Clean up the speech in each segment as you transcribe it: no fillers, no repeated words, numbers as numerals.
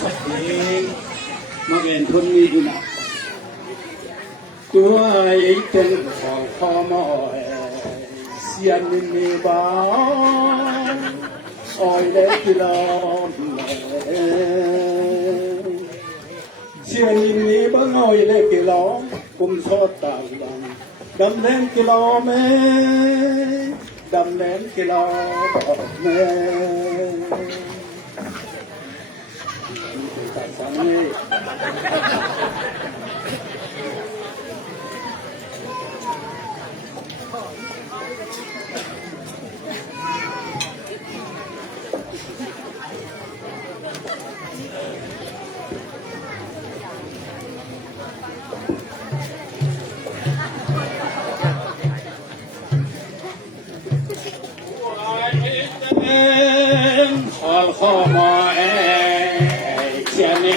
สักเองมาเป็นคนมีอยู่นะตัวไอ้เต็งของพ่อมอยเสียนมีบ้าอ้อยเล็กกิโลเสียนมีบ้าอ้อยเล็กกิโลกุมทอดต่างดำแดงกิโลเมดำแดงกิโลเมข้อมาเสียนี่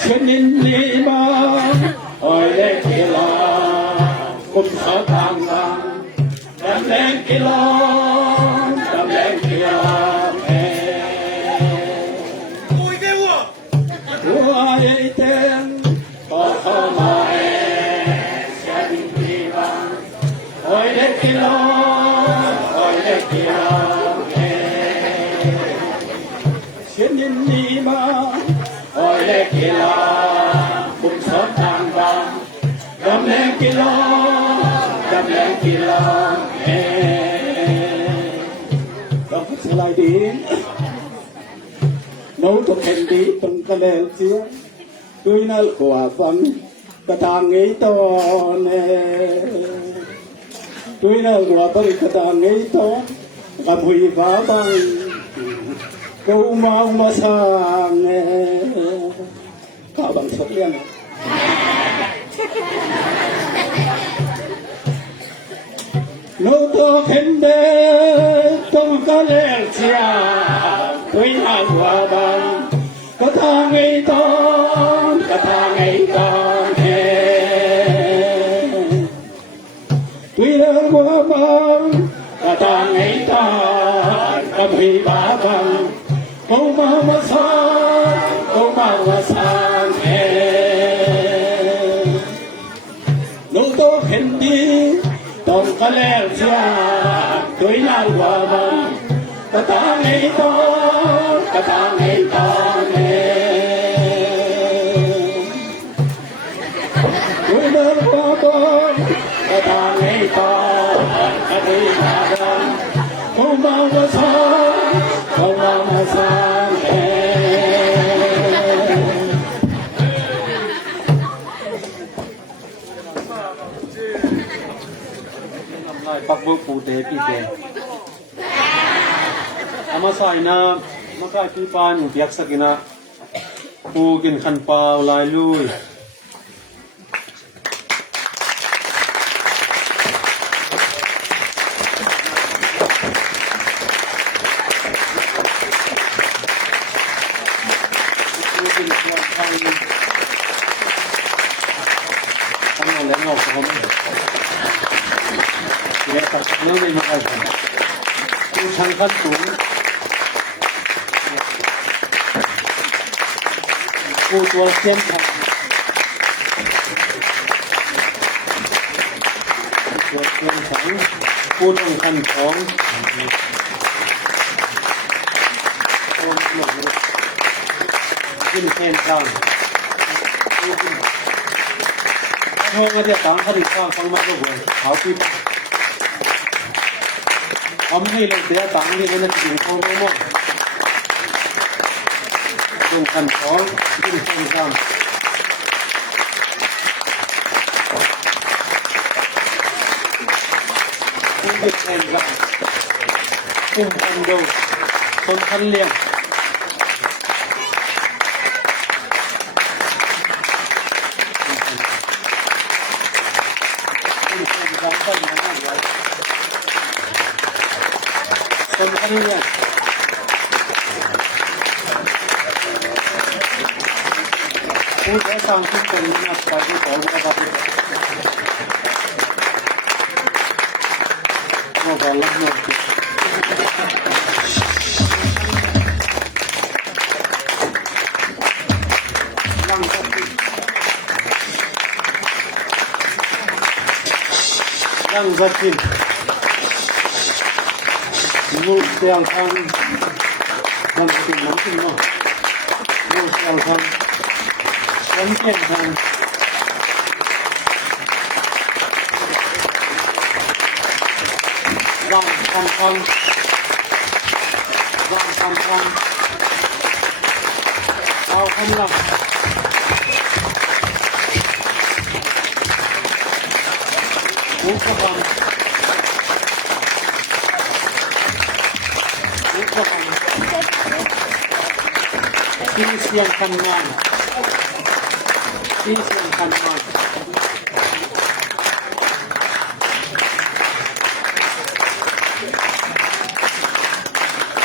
เสียนินลีมาอ้อยเล็กกิโลกุมสอทางดำแดงกิโลดำแดงกิโลตัวไอ้เต็งข้อมาเสียนินลีมาอ้อยเล็กกิโลอ้อยเล็กกิโลเสียนินลีมาอ้อยเล็กกิโลกุมสอทางดำแดงกิโลดำแดงกิโลเราสลายดีโน้ตเห็นดีตรงกระเลวเสียด้วยนั่นกว่าฝันกระทางงี้ตอนด้วยนั่นกว่าบริกระทางงี้ตอนกับหุยฟ้าบังกูมาสร้างข้าบังสกเลี้ยงโน้ตเห็นดีตรงกระเลวเสียด้วยนั่นกว่าบังกระทางงี้ตอนกระทางงี้ตอนด้วยนั่นกว่าบังกระทางงี้ตอนกับหุยฟ้าบังกูมาสร้างโน้ตเห็นดีต้องกระแล้วเสียด้วยนั่นกว่าบังกระทางงี้ตอนกระทางงี้ตอนด้วยนั่นกว่าบังกระทางงี้ตอนกระทางงี้ตอนกูมาสร้างปักบุปูเตปีเตอามาใส่นะมาใกล้ที่ปานเปียกสักนะปูกินขันเปล่าลายลุยปูกินขวดไทยทำงานแล้วงอกเขาไม่เดี๋ยวตัดเนื้อไม่มาได้ดูชังขั้นสูงปูตัวเทียมขันตัวเทียมขันปูต้องขันของตัวหมดเลยขึ้นเส้นกลางปูขึ้นโง่ก็จะต่างเขาดีกว่าฟังมาก็เหมือนเขาปีบहम ही लोग दिया तांगी मैंने जिनको मोमो तुम कंट्रोल जिनको काम तुम दिखाएं जा तुम कंडो तुम खल्लिया तुम कंट्रोल करना हैคนทั้งเนี่ยผู้ใช้ทางทุกคนนับไปที่ขอว่าครับ ก็รับหมดยังจะกินมูสเตียงทันมันกินมันกินเนาะมูสเตียงทันมันเก่งทันร่างทันทันร่างทันทันเอาคำลังมุขบังมุขบังที่เสียงคันงานที่เสียงคันงาน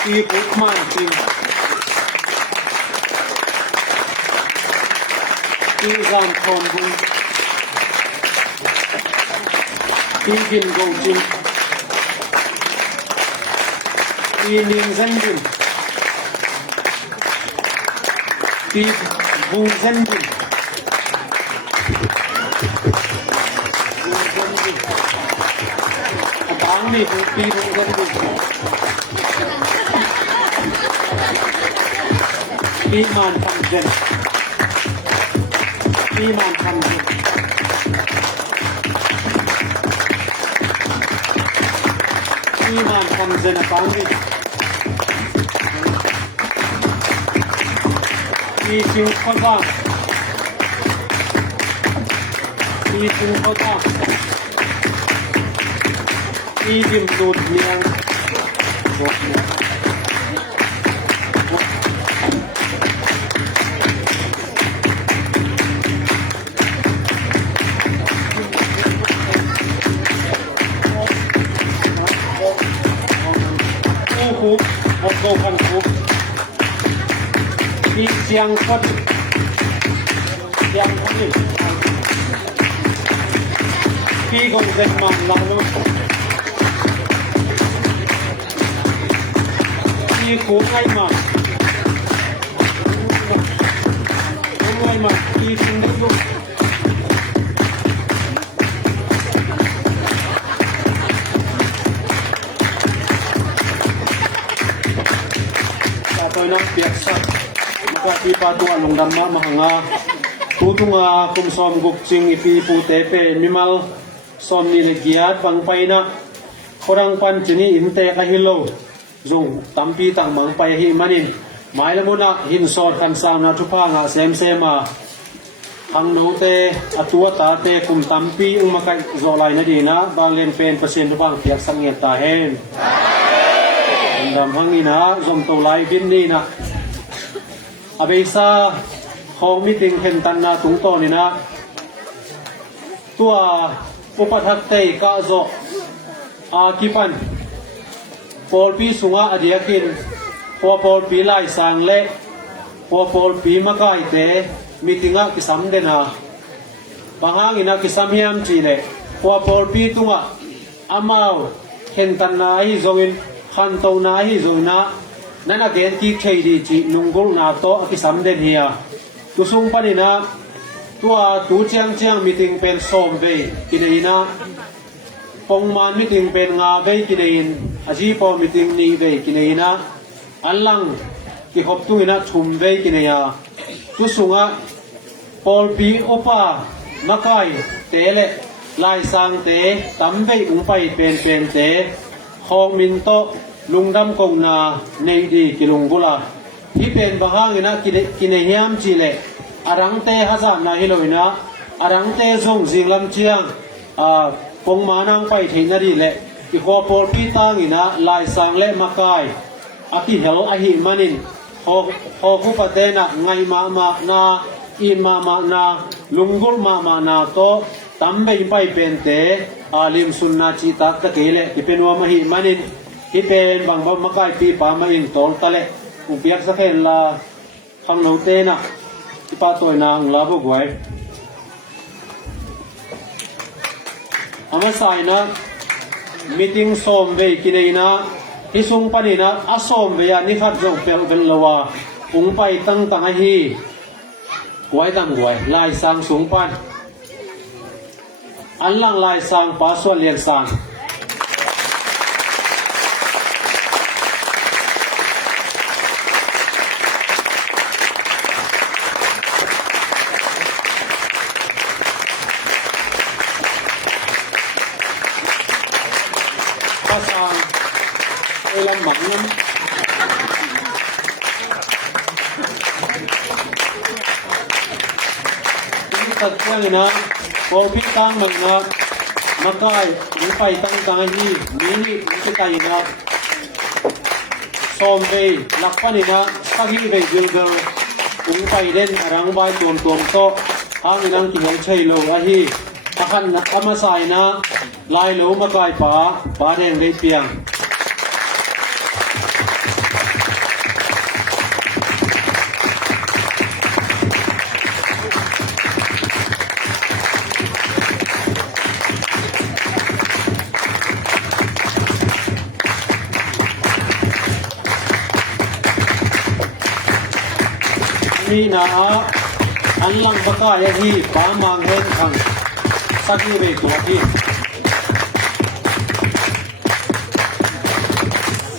ที่พุทธมันจริงที่รำทอนบุญที่กินกงจินที่นิ่งสันจินที่บุงสันจินบุงสันจินต่างนี่ที่บุงสันจินที่มันทำเด่นที่มันทำเด่นที่มันทำเด่นต่างนี่ที่ชิวข้าวต้มที่ชิวข้าวต้มที่ดิมดูดเลี้ยงบดเลี้ยงคุกออกโกคันคุกที่เสียงคนเสียงคนหนึ่งที่คนเดินมันลังลุกที่คุกไอ้มาไอ้มาที่สิงห์ลุกตัวน้องเปียกสักมากที่ปาตัวลงดำมหางาผู้ทุ่งคุมซ้อมกุกจิงอีปีปูเตเปมิมัลซ้อมนี่เลกียดบังไปนะคนรังปันจีนี่อินเตะฮิโลจงตั้มปีตั้งมังไปหิมันินหมายละมุนะหินสอดกันสาวนาทุพางาเซมเซมาหังโนเตอตัวตาเตคุมตั้มปีมาไกโซไลนาดีนะบางเลนเป็นเปอร์เซ็นต์ทุพางเปียกสังเกตตาเห็นดำหังนี่นะจมตัวไล่บินนี่นะอาเบซ่าของมิติงเห็นตันนาตุงโตนี่นะตัวอุปถักเตยกาโซอาคิปันปอลปีสุงาอดียกินพอปอลปีไล่สังเล่พอปอลปีมะกายเตมิติงะกิสัมเดนะบางหังนี่นะกิสัมยามจีเล่พอปอลปีตุงะอามาวเห็นตันนาฮิโซวินขันโตนาฮิโซนะนั่นอาเกนที่เทดีจีนุงกุลนาโตอกิสัมเดนเฮียตุสุงปนินะตัวตูเจียงเจียงมิติงเป็นโซมเวกินเอนะปงมันมิติงเป็นงาเวกินเอนอาจีปอมิติงนีเวกินเอนะอันลังกิขบตุยนะชุมเวกินเอียตุสุงะปอลปีโอปามะกายเตเลลายสังเตตัมเวอุไปเป็นเตของมินโตลุงดำกงนาในดีกิลุงกุลาที่เป็นบางครั้งนะกินเฮียมจีเลอารังเตฮัจานาฮิโลวินะอารังเตซงจิงลำเชียงปงมานังไปที่นาดีเลอีกพอปีตังอินะลายสังเลมากายอากิเฮลอาหิมันินพอคุปเตนะไงมานาอินมานาลุงกุลมานาโตตัมเบยไปเป็นเตอาลิมสุนนาจิตากตะเกเลที่เป็นวามหิมันินที่เป็นบางบ่มากายปีปามาอินโตลตะเลอุปยักษะเขลาขังโนเตนะที่ปาตัวนางลาบุกไว้อามาใส่นะ meeting som ve kineina isung panina asom ve ya ni khat jong pel vel lawa ung pai tang tang hi kwai dam kwai lai sang sung pan an lang lai sang pa so lian sang làm mặn lắm ini tatya ni na kopi tang mang na makai ni pai tang tang hi mini ni kai na som ve lakpa ni na sagi ve gilgal ung pai den arang bai tom tom to hang nang ki hel chei lo a hi pakhan na ama sai na lai lo makai pa den ve piang ni na an lang baka ya hi pa mang hen khang sagi ve ko hi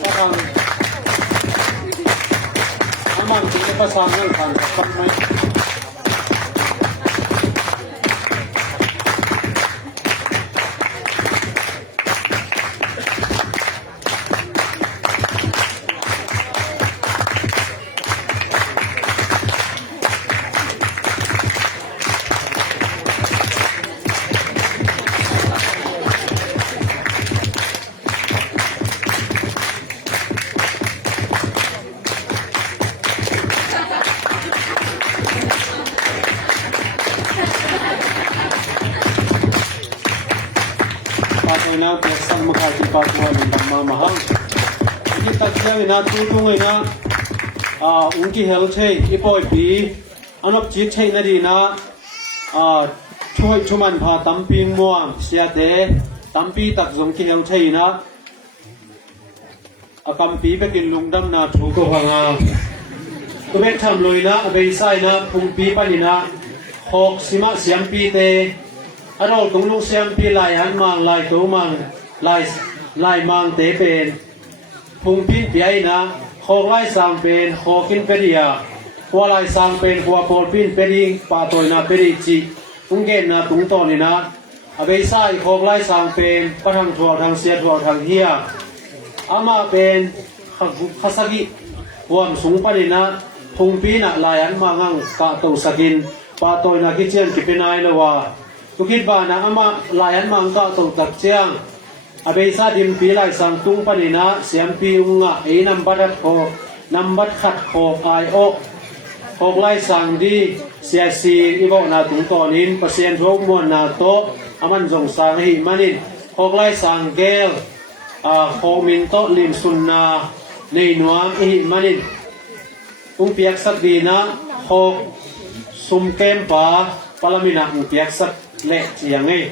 sakang amang ti pa sang nang khang pat mai na sang makai ti pa ko ng mamahang ti tatya na tutung na ungki hel chei ipoi pi anop chi chei na di na choi chuman pha tamping muang sia te tampi tak zong ki hel chei na akam pi pe kin lungdam na thu ko hanga tu be tham loi na be sai na phung pi pa ni na khok sima siam pi te arol tung lu siam pi lai han mang lai to mang lai mang te pen phung pi pi ai na khok lai sang pen khokin peria kwa lai sang pen kwa pol pin pering pa toy na peri chi ungen na tung to ni na abe sai khok lai sang pen pa thang thwa thang sia thwa thang hia ama pen khasagi wam sung pa ni na phung pi na lai han mangang ka to sakin pa toy na ki chen ki penai lawa tukit ba na ama layan mang ka to tak chiang abe sa dim pi lai sang tung panina siam pi unga e number khat kho ai o khok lai sang di sia si ibo na tung to nin pasien thok mon na to aman jong sang hi manin khok lai sang gel khok min to lim sun na nei nuam hi manin ung piak sak di na khok sum kem pa palamina ung piak sak lệ chiang ấy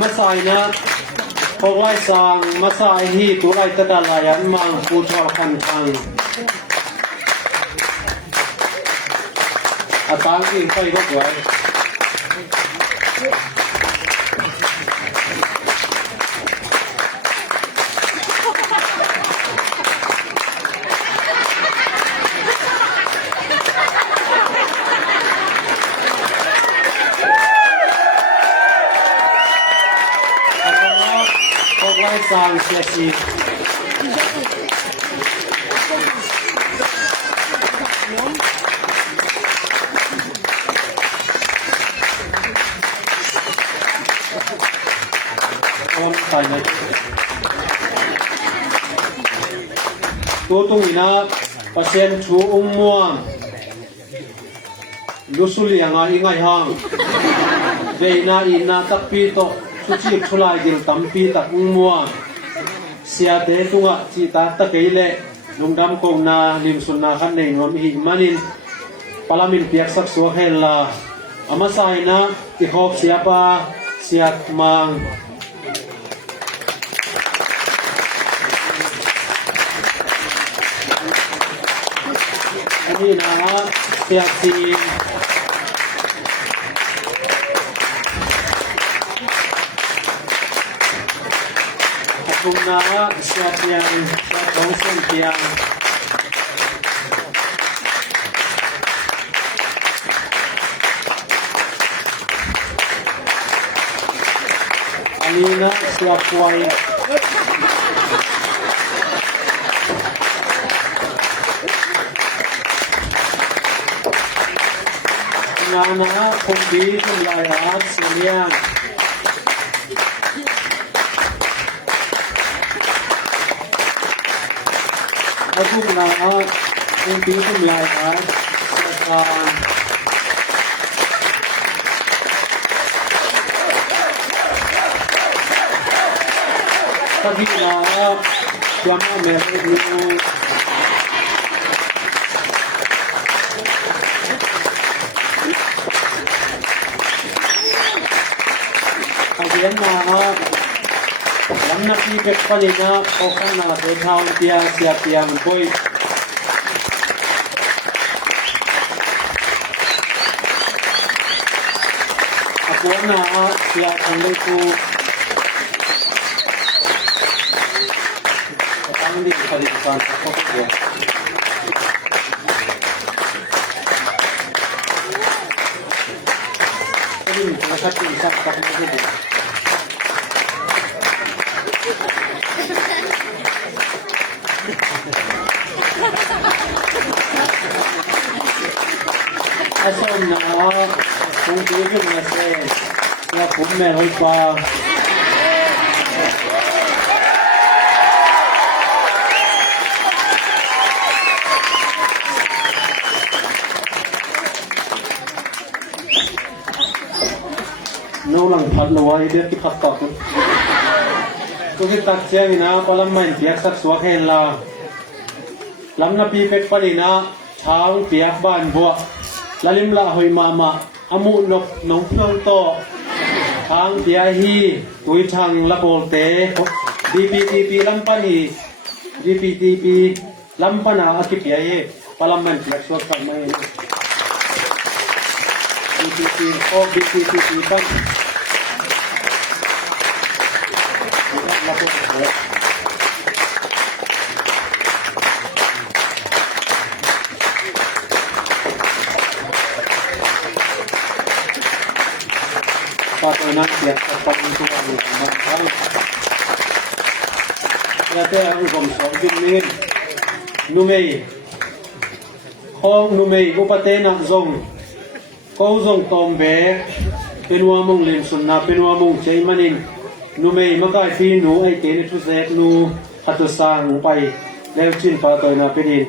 masai na khok lai sang masai hi tu lai ta da lai an mang pu thor khan khang atang in kai bok wai sang sia si om tai na tu tung ina pasien thu muang lusuli anga ingai hang veina ina takpi to chi thulai dil tampi tak muang sia te tunga chi ta ta keile lungdam kong na lim sun na khan nei nom hi manin palamin piak sak so hel la ama sai na ti khok siapa siat mang ani na siat si Kung na siat yang siat dong sen tiang Alina siap kuai Nana kumbi kumlayat silian Aku na kumbi kumlayat silakan Pagi na siapa meron mo Ayan na Lam na pipit pa rin na okay na Tentang tiya siya tiyang boy Ako na siya ang luto Ang hindi pa rin pa Ako ko Ini satu isak tak boleh. Asal na kung dito na ya pun meron pa no lang phật lo ai biết cái phật tọt có cái tắc chiang na palam man tiak sak suak hen la lam na pi pek palina chang tiak ban bua lalim la hoi mama amu nok nong phang to thang tia hi tui thang la bol te dptp lam pani dptp lam pana akip ya ye palam man tiak suak kan mai dptp o dptp ban Patay na siya sa pagpuntuan ng mga tao. Kaya ang gomsong din numay. Kong numay upate na zong. Kong zong tombe pinwa mong limsun na pinwa mong chay manin. Numay makay pinu ay tinituzet nu hatusang upay. Lew chin patay na pinin.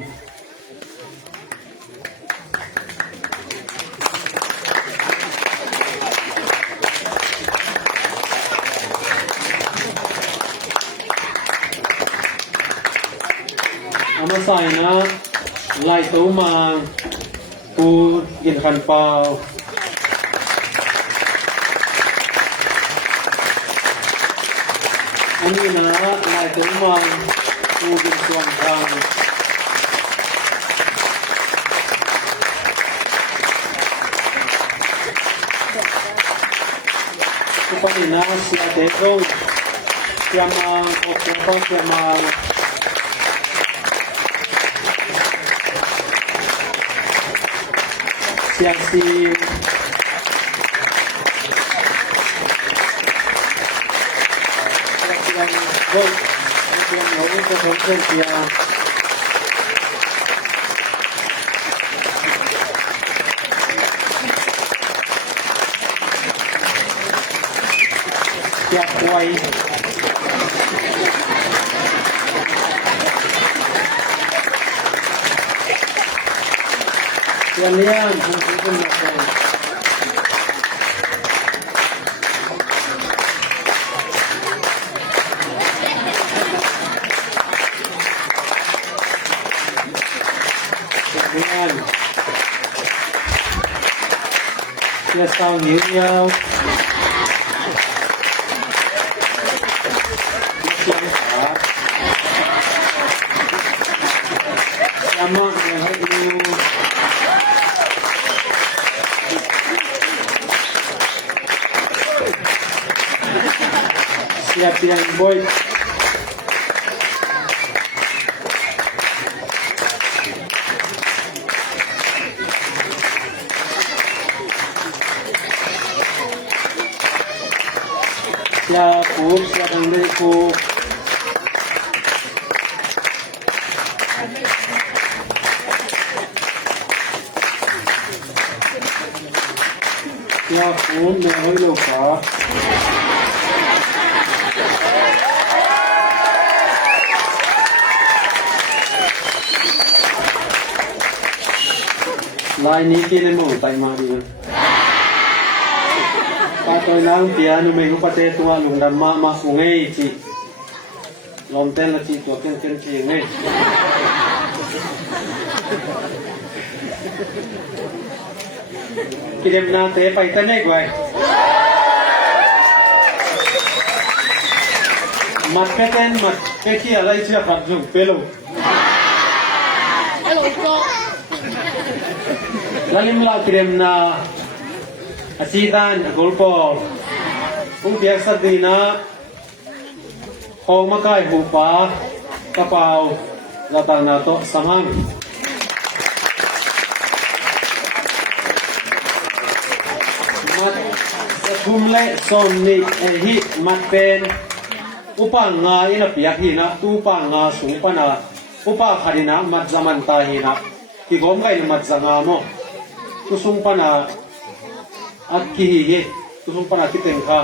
Amasay na lai tấu mang tu yin khan pao ani na lai tấu mang tu yin suang kang tu pa ni na siya te dong siya mang o siya mang siang si siang gold siang ngawin ko siang siang siang kuway Yan, kung na siya. Yan. อย่าเศร้าหิวยาวเสียงขาอย่ามากเลยให้ดูsiap yang boy siap yang leku siap yang leku lai ni ki ne mo tai ma di pa toi lang pia nu me ko te tua lung dam ma ma ku ngei chi lom ten la chi to ken ken chi ngei ki dem na te pai ta ne gwai mat peten mat pe ki alai chi phat jung pelo lalim la kirem na asidan golpo biak sadina ong makai hupa kapau latang na to samang mat sathumle somni hi matpen upanga ina piak hi na tu panga sungpana upa khadina mat zaman ta hi na ki gom kai mat zanga mo kusung pana at kihihi kusung pana kiteng ka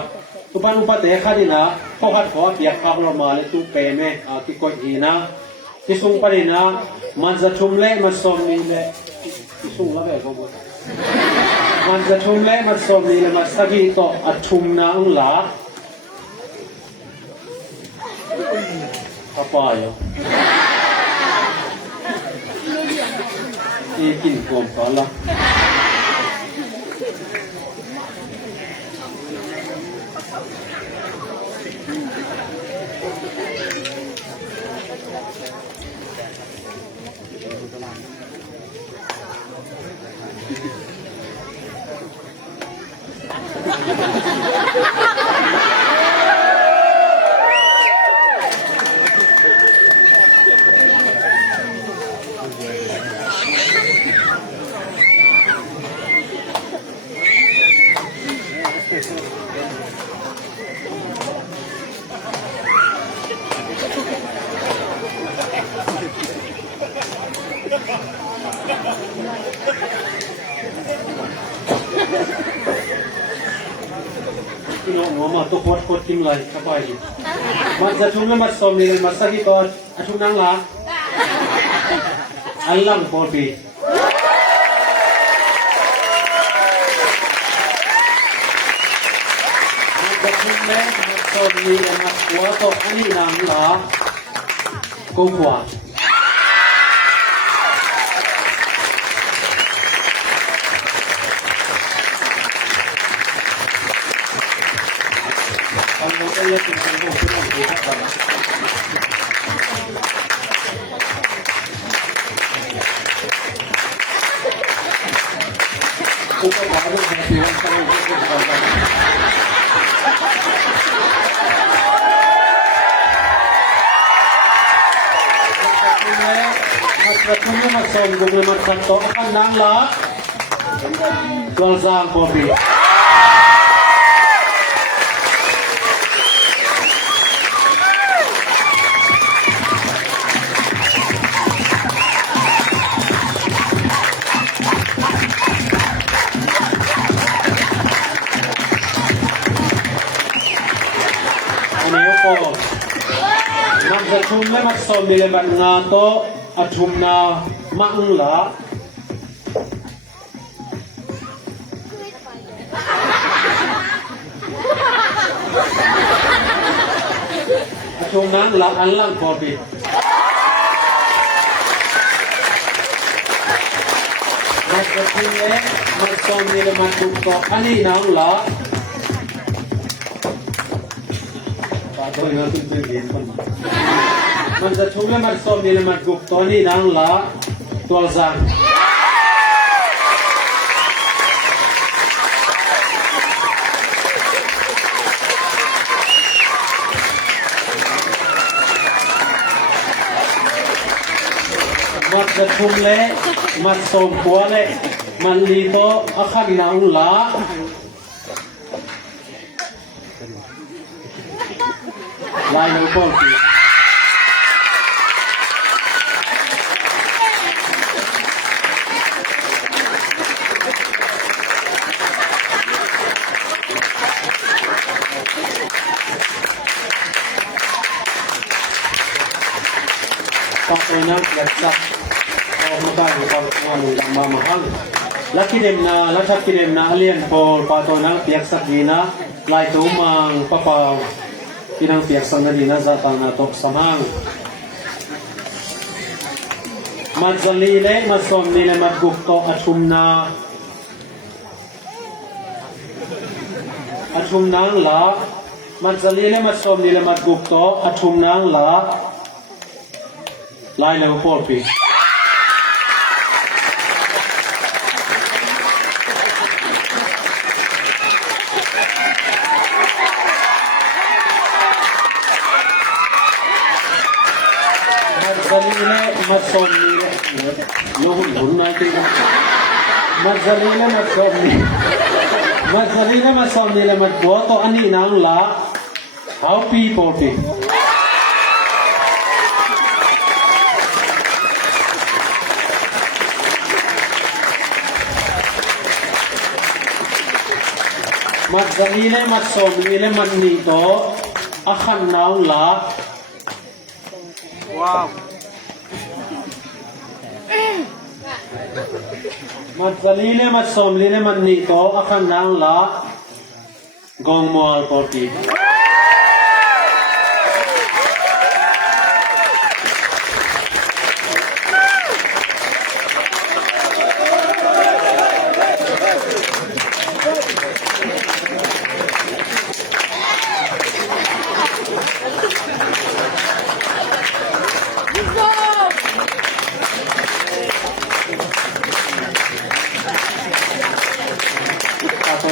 tupan upate khadina pokhat ko piak ka lo male tu peme ki ko hina kisung panina manza thumle masom ni le kisung la be go bo manza thumle masom ni le masagi to athum na ung la apa yo ikin kom pala mama to kot kim lai kapai mat za thum mat som ni mat sa ki tot athum nang la allam por bi mat za thum le mat som ni mat kwa to ani nang la ko kwa Ella tiene algo que no puede pasar. Opa, vamos a ver si vamos a ver qué pasa. Matratungnya macam guna macam tu akan nang lah. Golzang kopi. Athum le mat som ni le ban nga to athum na ma ang la athum na la an lang ko bi มัดกระทุ่งเล็กมัดซอมนี่ละมัดบุกตออันนี้น้องเหรอปาโดยนะคุณเห็นคนมันจะทุ่งและมัดซอมนี่ละมัดบุกตอนี่น้องเหรอตัวจังมัดจะทุ่มเละมัดส่งหัวเละมันลีโตอาคันนางหลาลายน้ำก้อนปีปักตัวนั้นอยากจับMuka muka yang mamahal. Laki dem na, lacak dem na alien por patona piak sakdina, lai tumang papa kinang piak sangadina zatang na tok samang. Madzalile masom nile madgukto atumnang la. Madzalile masom nile madgukto atumnang la. Lai na upolpi. Madzalile masom nile lohun hunai tiga. Madzalile masom nile madgoto ani nang la how people ti. Madzalile masom nile madnito akan nang la. Wow. Madzalile matsomlile manito akan nang la gong moal poti.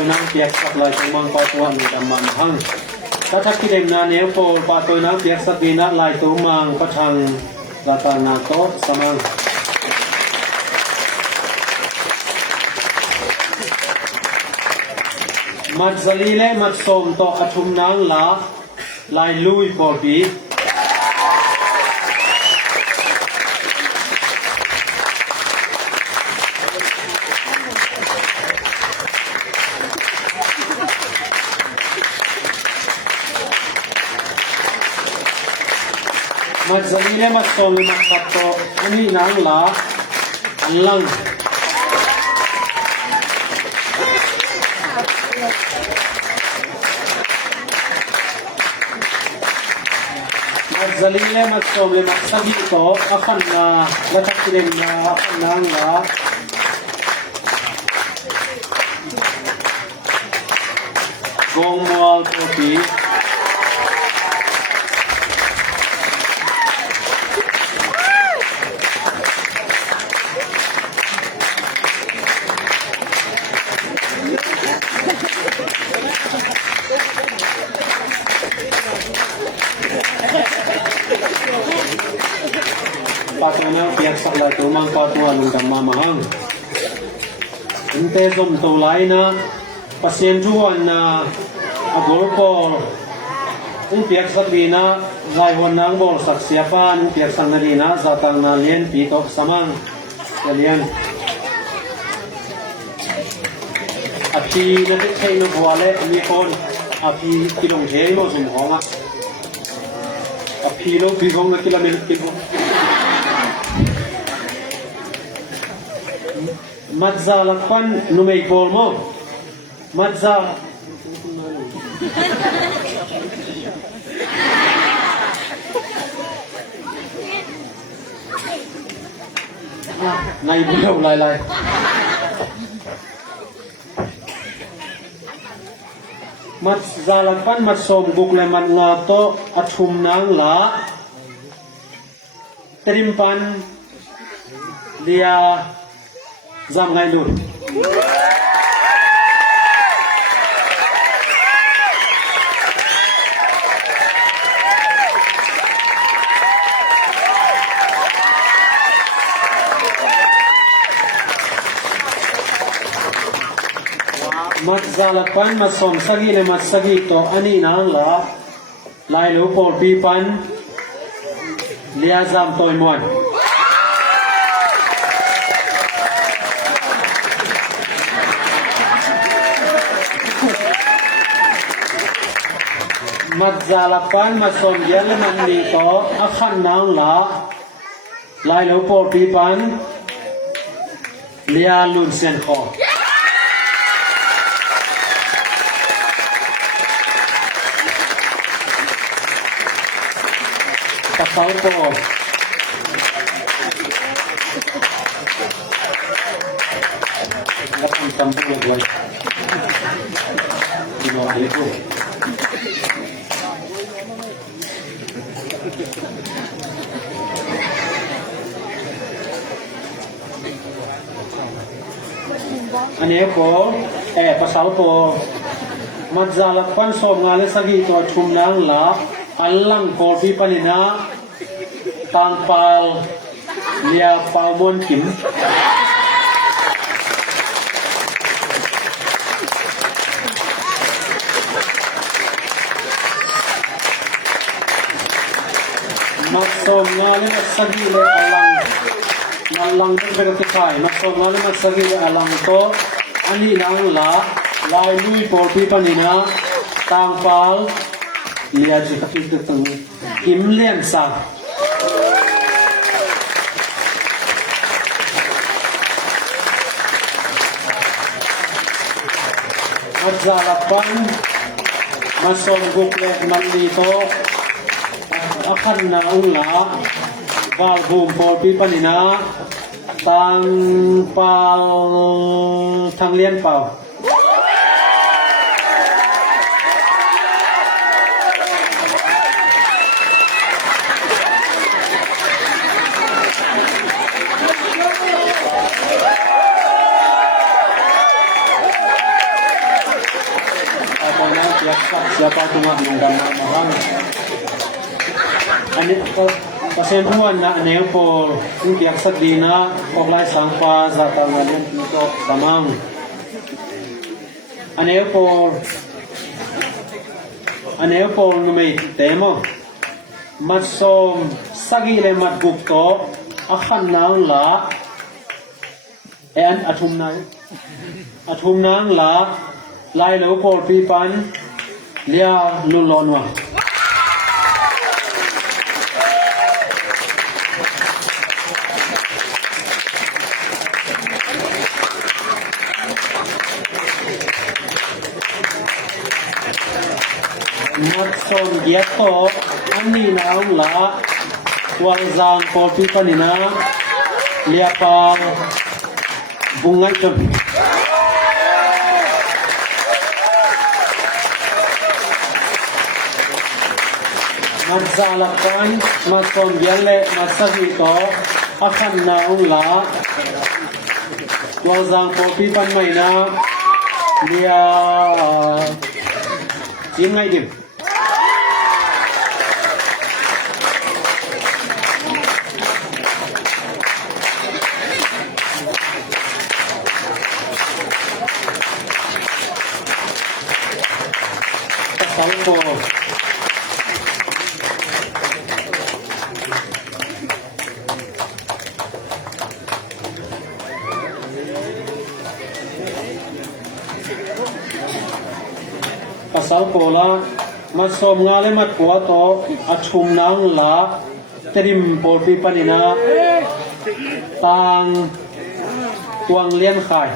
Nang piak sak lai tumang patuan ni damam hang tathak kidem na neu pol patoi nang piak sak dina lai tumang pathang latana to samang Madzalile matsom to athum nang la lai lui pol pi Madzalile matsom matsato ani nang la anlang Madzalile matsom matsabi to akan na latakilem na akan nang la gong moal topi Patona piak sak lai tumang patuan undang mamahang. Inte zom to lai na pasien tuan na agolpo piak sak dina lai hon nang bol sak siapan piak sang nadina zatang na lien pitok samang kalian. Api na tikay na buwale ami kon api kilong hei mo sumhonga. Api lo bigong na kilamin kilong. Madza lakpan numay bol mo. Madza. Naibulaw lai lai. มัดซาลปันมัดสมบุกและมัดงาโตอัทุมนางละตริมปันเลียจำไงดูมัดซาลปันมัดสมสกีและมัดสกีโตอันนี้นางละลายลูปอลปีปันเลียจำตัวมวนมัดซาลปันมัดสมเยลมันนีโตอัขันนางละลายลูปอลปีปันเลียลุนเซนคอเขาโตแล้วทำจำตัวเลยที่นอนเล็กลูกอันนี้โปภาษาโปมัดจาลักปันสมงานเลสกีตัวชุมนางละอัลลังโปปีปนินาตางปาลเลียปาวมวนขิมมัดสมงานเลสกีเลอัลลังเป็นกติกามัดสมงานเลสกีเลอัลลังโตอันนี้นางละลายลุยโปปีปนินาตางปาลเลียจิตติดตึงกิมเลียนสังมัดซาลปันมัดสมบุกเล็กมันดีโตอาคันนาอุลาวาลบูมโปปีปนินาตังเปาทางเลียนเปาsiapa tengah menggambar mahal. Ani pasentuan na neopol tiyak sadina oklay sangpa zata ngalen tito damang. Aneopol numay temo. Matsom sagile matgukto akan nang la and atum nang la lai leopol pipanเลียลุนลอนวะมัดสมเดียโตอันนี้น้ำละวางจางโปปีปนินาเลียปาบุงไงจนมัดซาลปันมัดสมเยลเลมัดสกีโตอาคันนาอุลาวางจางโปปีปันไม่นาเลียจิ้มไงดิสังโฆpasal pola masom ngale mat puato achum nang la trim porpi panina tang tuang lian khai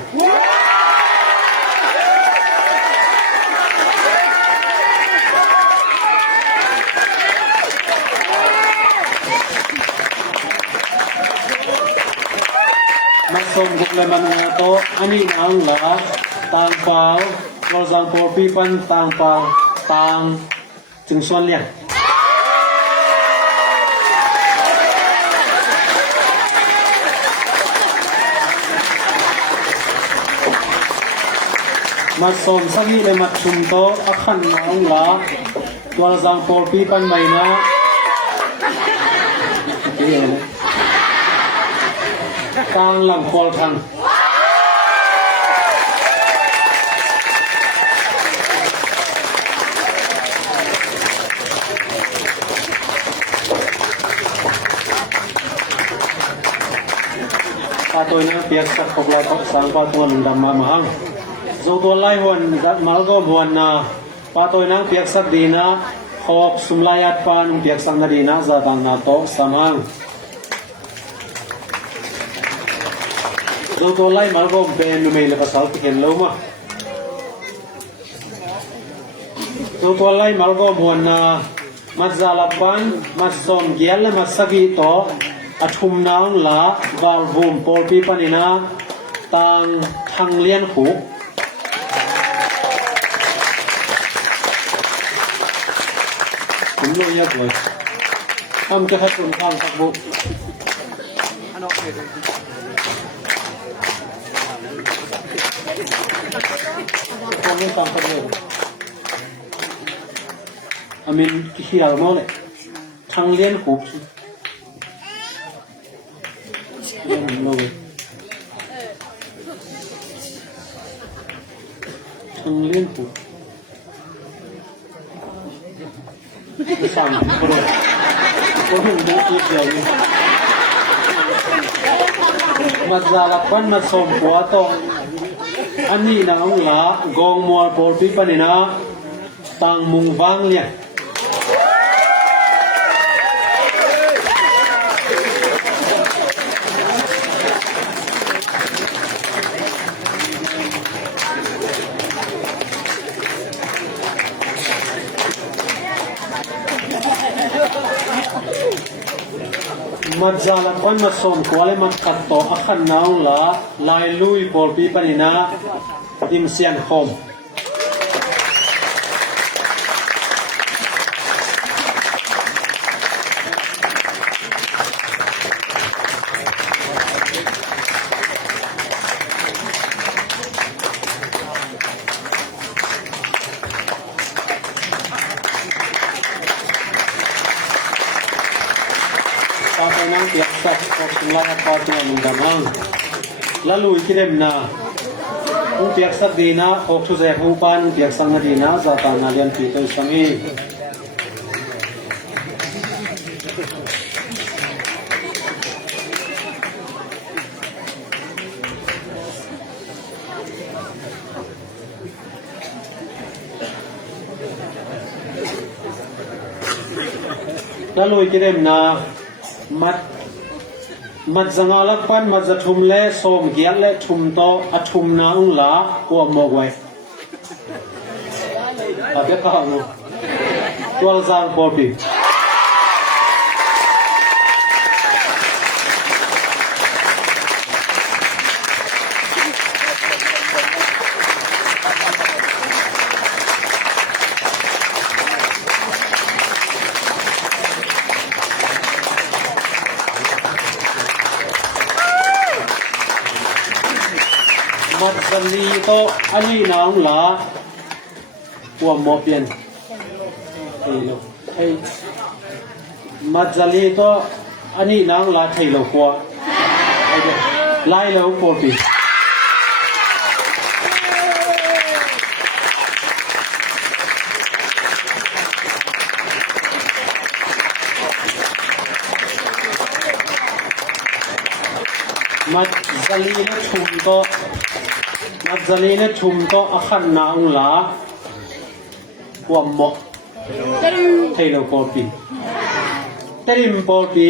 masom som guk le man na to ani nang la tang pao lo zang por pi pan tang pao tangจึงส่วนเลียงมาสมสักนิดเลยมาชุมโตอักขันน้องละตัวจังโปรปีปันใหม่นะกลางหลังโคลทังปาตัวนี้เปียกสักพวกเราต้องสังปาตัวหนึ่งดำมาหังโจตัวไล่หวนมาลก็บวนนะปาตัวนั้นเปียกสักดีนะขอกสุมลายัดปานเปียกสังนาดีนะจะบังนาโตสามังโจตัวไล่มาลก็เป็นนุ่มเลยภาษาที่เห็นแล้วมั้งโจตัวไล่มาลก็บวนนะมัดซาลปันมัดสมเกียร์และมัดสกีโตอาทุมนางละวาลวูมโปลปีปานินาตังทางเลี้ยนหูผมรู้เยอะเลยทำจะให้คนข้างสักบุกคนนี้ตามกันเลยอามินที่เขียนมาเลยทางเลี้ยนหูทางเลี้ยนหูสั่งกระโดดก็หุ่นดูอีกเดียวนี่มาจาลับปันมาสมหัวตองอันนี้นางละกองมัวโปรปีปนินะตังมุงวังเนี่ยมาจาลับปันมาสมกว่าเลยมาขัดต่ออักขันน้องละลายลุยโปลปีปนินะดิมเซียนคมตาไปนั่งเปียกสักออกสุราษฎร์ปอตัวมึงดำมั่งแล้วลุยที่เดิมนาอุเปียกสักดีนะออกทุเรศอุปันเปียกสังดีนะจะตานาเลียนปีเตอร์สังอีแล้วลุยที่เดิมนามัดจังอาลักปันมัดจะทุมเล่สมเกียรเล่ทุมโตอทุมนาอุลากัวมกไว้อาเปียกข้าวนูตัวจางปอปีมัดจันลีโตอันนี้นางละกัวมอเปียนเฮ้ยลูกเฮ้ยมัดจันลีโตอันนี้นางละเฮ้ยลูกกัวไอ้เด็กไล่ลูกปอปีมัดจันลีเนชุมโตมัดจันลีเนชุมโตอักขันนางละกัวมอเฮ้ยลูกปอปีเตริมปอปี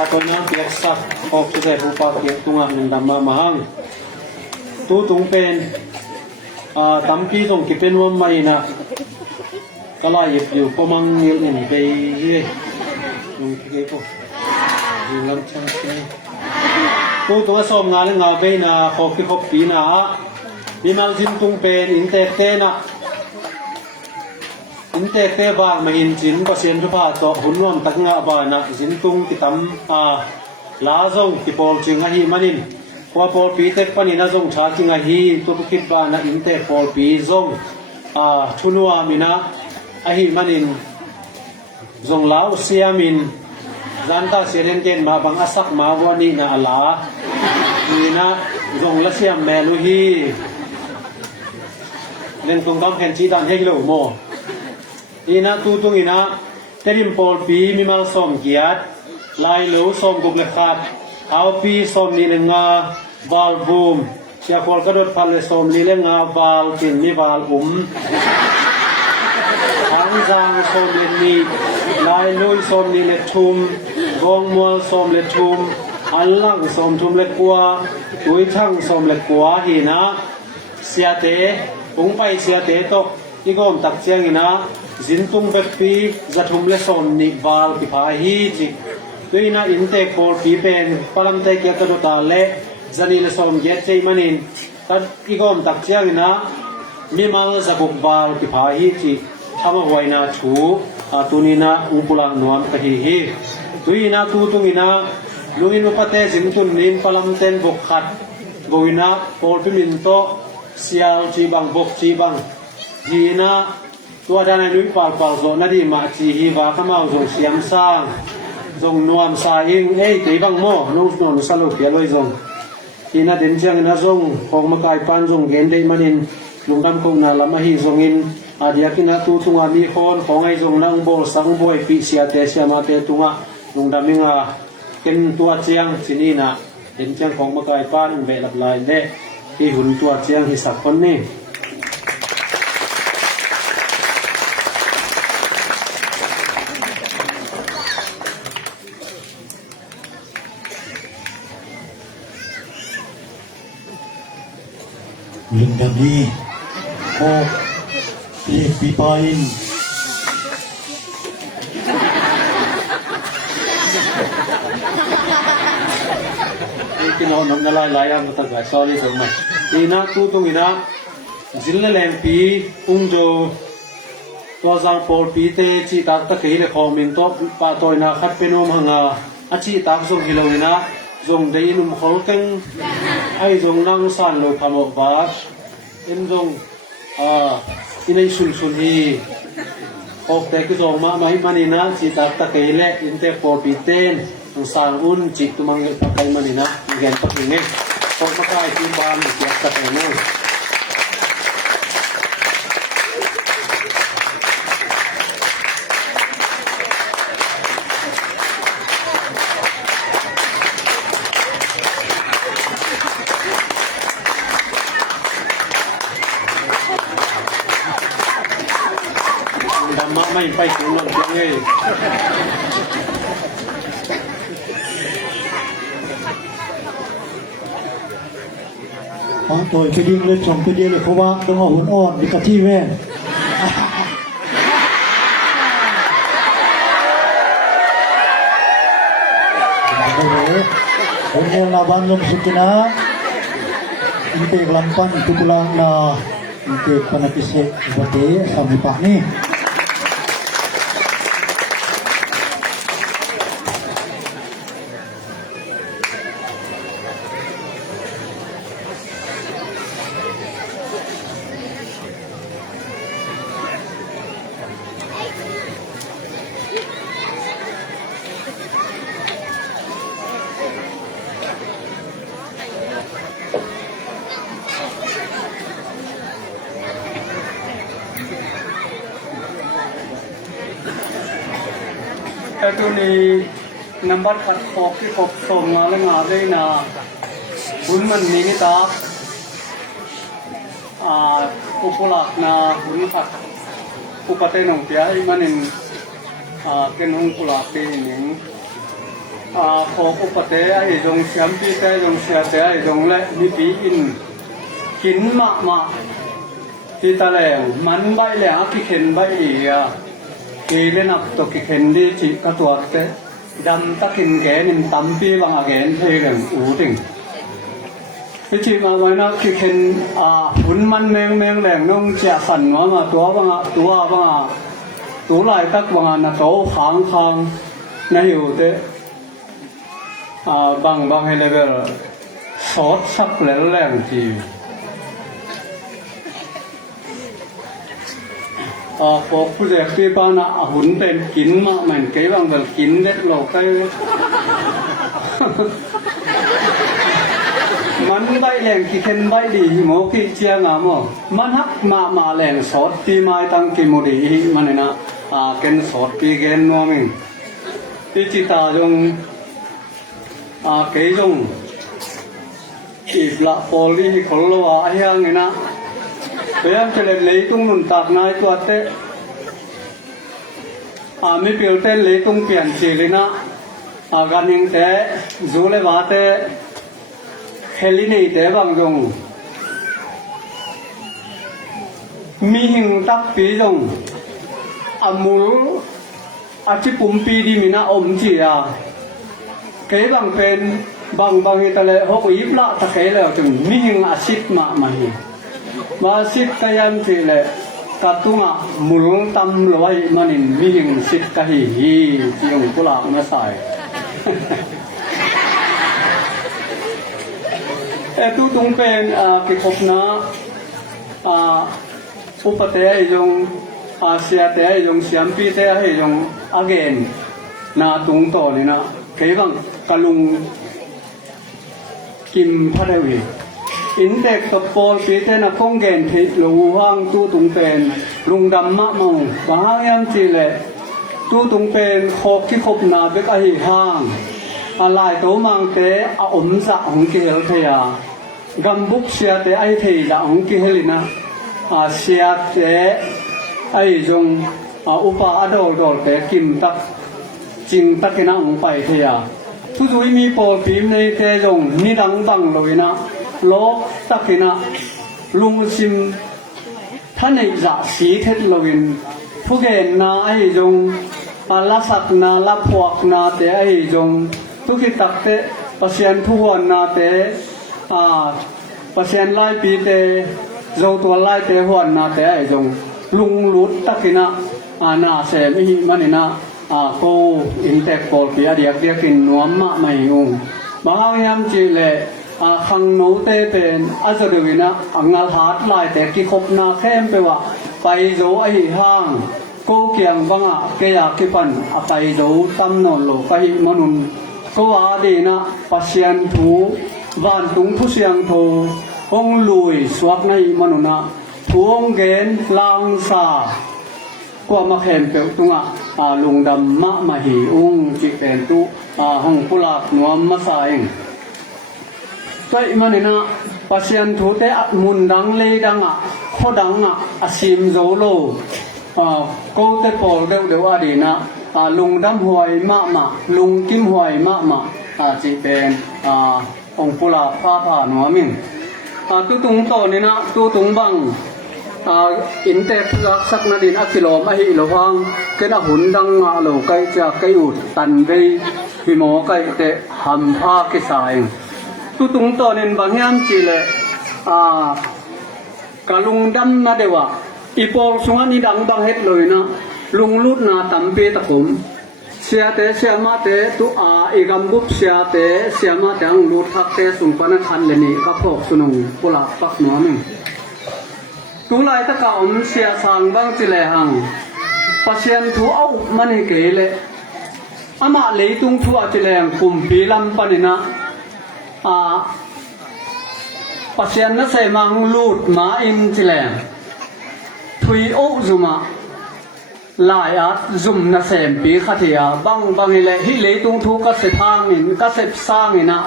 Ako na pieksak of today upa kiek tunga ng dama mahang. Tutong pen tampi tong kipen wam mai na kalayip yu pomang yil in bay hi yung kike ko yung lam chang si tutong asom nga lang nga bay na kopi kopi na mi mal tin tung pen intek te na intek te ba ma in jin pa sian thu pa to hunwam tak nga ba na jin tung kitam la zong ki pol ching a hi manin kwa pol pi tek pani na zong tha king a hi tu kip ba na inte pol pi zong thunua mina a hi manin zong lao siamin zanta siren ken ma bang asak ma wani na ala ni na zong la siam melu hi len kong kam ken chi dan hek lo mo ina tu tung ina terim pol pi mi mal som giat lai lo som guk le khat au pi som ni nga val boom sia kol ka dot pal le som ni le nga val tin mi val ang jang som le ni lai lo som ni le thum gong mual som le thum allang som thum le kwa tui thang som le kwa hi na sia te ung pai sia te to i gom tak chiang ina zin tung bek pi zathum le som ni val ki pha hi chi tuina inte kol pi pen palam te ke ka ta le zani le som ge chei manin tad i gom tak chiang ina mi mal zabuk val ki pha hi chi thama hoina thu tunina upula nuam ka hi tuina tu tungina lungin upate jin tun nim palam ten bok khat goina kol pi min to sial chi bang bok chi bang hinaตัวดานนุยปาลปาลโซนาดีมาจีฮีวาขมาจงเสียมสร้างจงนวมสายิงตีบังโมนุสนนสลุกเกลอยจงทีน่าเด่นเชียงนะจงของมากายปานจงเกณฑ์ได้มานินลุงดำคงนาละมาฮีจงอินอาเดียกินาตูตุงามีคนของไอจงนังโบสังบวยปิเสียเตเสียมาเตตุงาลุงดำมิงาเป็นตัวเจียงสินีนะเด่นเชียงของมากายปานเบลับลายเดที่หุ่นตัวเจียงที่สักคนนี้Lindam ni oh pilih pipain kino nam nala layam ta ga sorry so much ina tu tung ina zille lem pi ungjo to jang por pi te chi tak ta ke le khomin to pa toina khat penom hanga achi tak jong hilowina jong dei num khol keng ai jong nang san lo phamo ba em jong inai sul sul hi ok te ku jong ma mai manina chi tak ta ke le inte por pi ten ang sang un chi tumang pa kai manina gen pa nge ok ma kai ti ban ti ta ke noไม่ไปถึงนั่นเพียงไง Ang toy piding le chong piding le khowa dong hun on di kati wen Ông là ban lom sukina inte lampan tukulang na inte panakise bate samipak ni tu ni number kat kop ki kop som ngala ngade na hun man ni ni ta upulak na hun khat upate nong tia i manin ken hung pulak te ning ขออุปเตไอ้จงเสียมปีแต่จงเสียแต่ไอ้จงและมีปีอินกินมาที่ตะแหลงมันใบแหลงกิเข็นใบอีอ่ะกีเรนับตกิเข็นดีจิกระตัวเตดำตะกินแกนิมตำปีบางอาแกนเทเหลงอูติงพิจิมาไว้นะกิเข็นหุ่นมันแมงแหลงน้องเจ้าสันมาตัวบางตัวลายตักบางนะโตค้างนะหิวเตบางให้เลเวลซอสสักแหลงจีพอผู้เด็กที่ป้านะหุ่นเป็นกินมาเหมือนเกี่ยวกับกินเด็ดโลกไปมันใบแหลงกิเข็นใบดีหมอกิเจียงอ่ะมั้งมันฮักมาแหลงซอสที่ไม่ตั้งกิโมดีมันนะเกินซอสปีเกินนัวมิงที่จิตาจงเกี่ยจงอีฟละพอลีคนละว่าไอ้ยังไงนะพยายามจะเลยตุ้งนุ่นตักนายตัวเตะไม่เปลี่ยนเตะเลยตุ้งเปลี่ยนสีเลยนะการยิงเตะจูเลว่าเตะเฮลินีเตะบางจงมีหิงตักปีจงมูลอาชีพปุ่มปีดีมีนะอมจีอ่ะเกี่ยบางเป็นบางเหตุอะไรเขาก็ยิบละตะเคียนแล้วจงมีหิงอาชีพมาหิมาสิทธิ์ยังที่เลยกัตุงะมุลงตำลอยมันมีหิงสิทธิ์กันที่ยงกุลาไม่ใส่ตู้ตรงเป็นกิจกรรมนะอุปเทศยงเสียเตยงเสียมปีเตยยงอาเกนนาตุงโตนี่นะเกี่ยงกะลุงกิมพระเดวีอินเด็กกับโปลปีเตนะคงเกนที่ลูห้างตู้ตุงเป็นลุงดำมะมงบางยังจีเลตู้ตุงเป็นโคกที่คบนาเบกอหิห้างอะไรโตมังเตออมสะองกิเฮลเทียกัมบุกเสียเตไอเทียองกิเฮลินะเสียเตไอจงอุปอาดอลเตกิมตักจริงตักนะองไปเทียทุกมีโปลปีในเตจงนิดังบังเลยนะโลกตักนะลุงซิมท่านในจะสีเทศลวินผู้เก่งนาไอจงลาสักนาลาพวกนาเตไอจงทุกิตักเตปัสยันทุวันนาเตปัสยันไล่ปีเตเจ้าตัวไล่เตหัวนาเตไอจงลุงลุดตักนะนาเสมิมันนะโกอินเตกโปลปีอดียกินนัวมะไม่งบางยามจีเลขังโนเตเป็นอาจจะดูนะงาลหัดลายแต่กิคบนาเข้มไปว่าไปโจไอห้างกูเกียงบังเกียกิปันไปโจตั้มนนโลไปมนุนก็ว่าดีนะปัสยันทูบ้านตุงผู้เสียงโทองลุยสวกในมนุนะทวงเกณฑ์ลางซากว่ามาแข่งเปียวตุงลุงดำมะหีอุ้งจิเป็นตุห้องกุลาบนัวมะสายก็มันนี่นะปัสยันทูเตะมุนดังเลยดังข้อดังซิมโซโลกูเตะปอลเดี๋ยวอดีนะลุงดำหวยมะลุงกิมหวยมะจิเป็นองกุลาบผ้าหนัวมิงตู้ตุงโตนี่นะตู้ตุงบังอินเตอร์รักสักนาดินอักิโลมาฮิโลฟังเกณฑ์หุ่นดังโลไกจะไกอุดตันเบยหิโมไกเตหัมพากิสายตู้ตุงโตนินบางยามจีเลกะลุงดำนาเดวะอีโปลสวนีดังเฮ็ดเลยนะลุงลุดนาตัมเปตะคุมเสียเตเสียมาเตตุอีกัมบุบเสียเตเสียมาเตอังลุดทักเตสุงปนัคันเลนีกับพวกสนุงปุระปักหนัวมิงตุลายตะกอมเสียสังบังจิเลหังปัสยันทูเอามันเกเลอามาเลยตุงทูอาจิเลงคุมปีลำปนินะปัสยันนั่นเสมังลูดมาอินจิเลงทุยโอซุมาลายอัดซุมนั่นเสมปีขัดเหียบังเลยฮิเลยตุงทูกัสเซพังอินกัสเซสร้างอินะ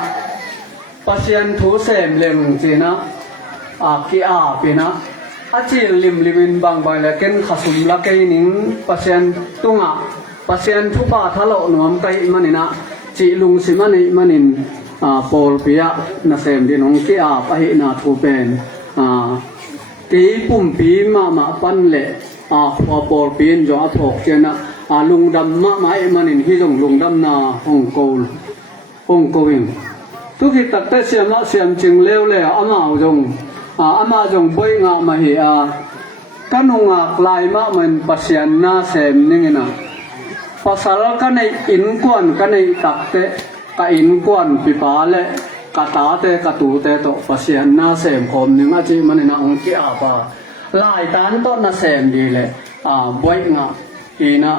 ปัสยันทูเสมเลงจีนะกีปีนะอาชีพลิมบางใบเล็กนขัสุมลักเกนิงปัสยันตุงปัสยันทุบาทะเลาะนวมไกมันนี่นะ จิลุงสิมันนินปอลเปียนะเซมดินองที่ปะหินาทูเป็นตีปุ่มปีมาปันเละพอปอลปีนจอถกเจนะลุงดำมามันนินฮิจงลุงดำนาฮ่องกงทุกที่ตัดแต่เสียมละเสียมจึงเร็วเลยอามาจงบ่อยงามาหิกันงากลายมามันปัสยันนาเซมนี่นะpasal kanai inkuan kanai takte ka inkuan pipale katate katute to pasian na sem khom ninga chi manina ongki apa lai tan to na sem di le boi nga ina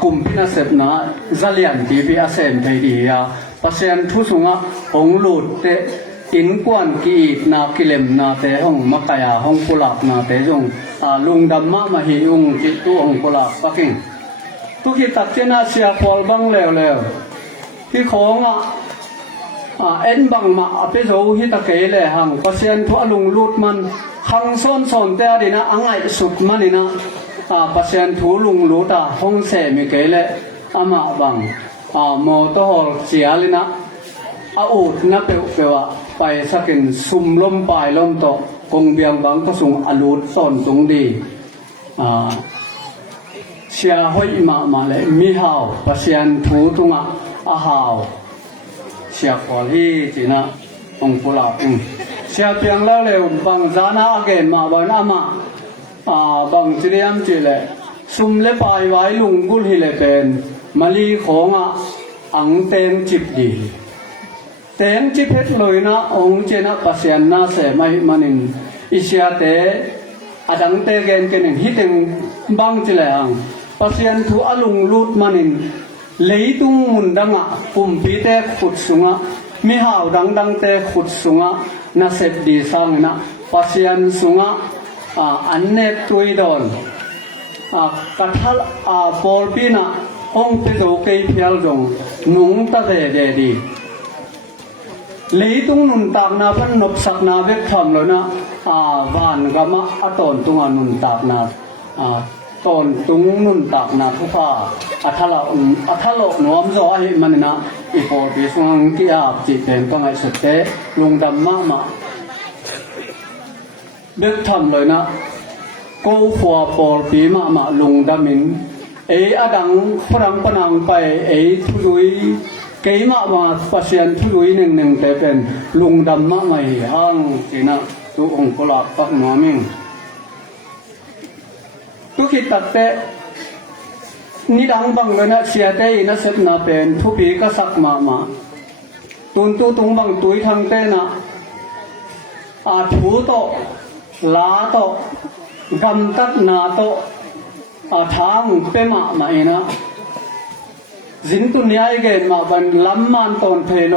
kumpina sepna zalian ti bi asem thei di ya pasian thu sunga ong lut te inkuan ki na kilem na te hong makaya hong pulak na te jong lungdam ma hi ung ki tu ong pulak pakingทุกที่ตัดเจน่าเสียพอลบังแล้วที่ของเอ็นบังมาไปโจฮิตะเกเลยหังเปอร์เซ็นต์ทั่วลุงรูดมันหังซ้อนแต่ดีนะอังไงสุดมันนี่นะเปอร์เซ็นต์ทั่วลุงรูดห้องเสมีเกเลยอามาบังมอเตอร์เสียเลยนะอูดนับเปว่าไปสักกินซุ่มล้มปลายล้มโตกงเบียงบังก็ส่งอลูดซ้อนตรงดีเชียห้อยมาเลยมีหาวปัสยันทูตุงหาวเชียกอลีจีนะองปุลาเชียเพียงแล้วเลยบางจานาเกณฑ์มาบางอามาบางจีเรียมจีเลยซุ่มเล็บายไว้ลุงกุลฮิเลเป็นมาลีของอังเตงจิบดีเตงจิบเพชรเลยนะองเจนะปัสยันนาเสไม่มานินอิเชียเตอดังเตเกนเกนึงฮิตึงบางจีเลยอังpasien thu alung lut manin leitung mundanga pumpi te khut sunga mi hau dang te khut sunga na set di sangna pasien sunga anne tuidon kathal polpina hong pe do ke phial jong nung ta de di leitung nun tak na pan nop sak na vek tham lo na van gama aton tunga nun tak naตอนตุงนุ่นตักนาทุฟ้าอัทละน้อมจ่อให้มันนะอีพอปีสงที่อาบจิตเป็นต้องให้สุดเตะลุงดำมาเด็กทำเลยนะกูขวาปอลปีมาลุงดำมินอดังฝรั่งปนังไปทุลุยเกี่ยมาปัสยันทุลุยหนึ่งแต่เป็นลุงดำไม่ห่างจีนะตัวองค์กุลาปักน้อมิงทุกที่ตัดเตะนี่ดังบังเลยนะเสียเตะนะเสร็จนะเป็นทุกปีก็สักมาตุงบังตุยทางเตะนะถูโตลาโตกำตัดนาโตทางเปมาเองนะสินตุนยายเกณฑ์มาเป็นล้ำมันตอนเพโล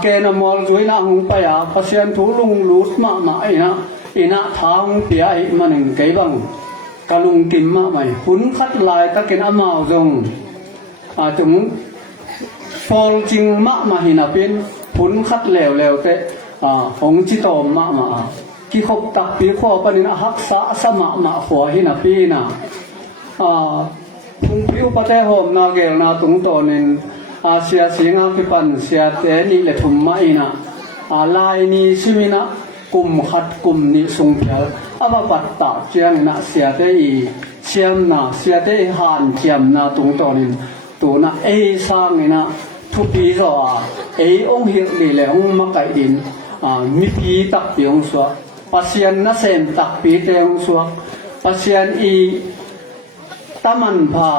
เกณฑ์มอลจุยนะหงไปปัสยันทุลุงรูดมาเองนะทางเปียมันหนึ่งเกยบังกะลุงกิมมาใหม่หุนคัดลายตะเกินอามาจงถึงฟอลจริงมาหินาเป็นหุนคัดแล้วแต่หงจิตอมมากี่ขบตักปีข้อปนินะฮักษะสมาหัวหินาปีนะพุงผิวปะเตหอมนาเกลนาตุงโตนินเสียสิงากิปันเสียเตนี่เลทุมมาอินะลายนี้ชิมินะกุมขัดกุมนิสุงเพียอาบปัตตาเจียงนะเสียเตอีเชียมนะเสียเตหันเจียมนะตุงตอนินตัวนะสร้างนี่นะทุกปีก็องหิริเลยองมาไก่ดินมีปีตักปีองสวะปัสยันนะเซมตักปีเตองสวะปัสยันตามันพา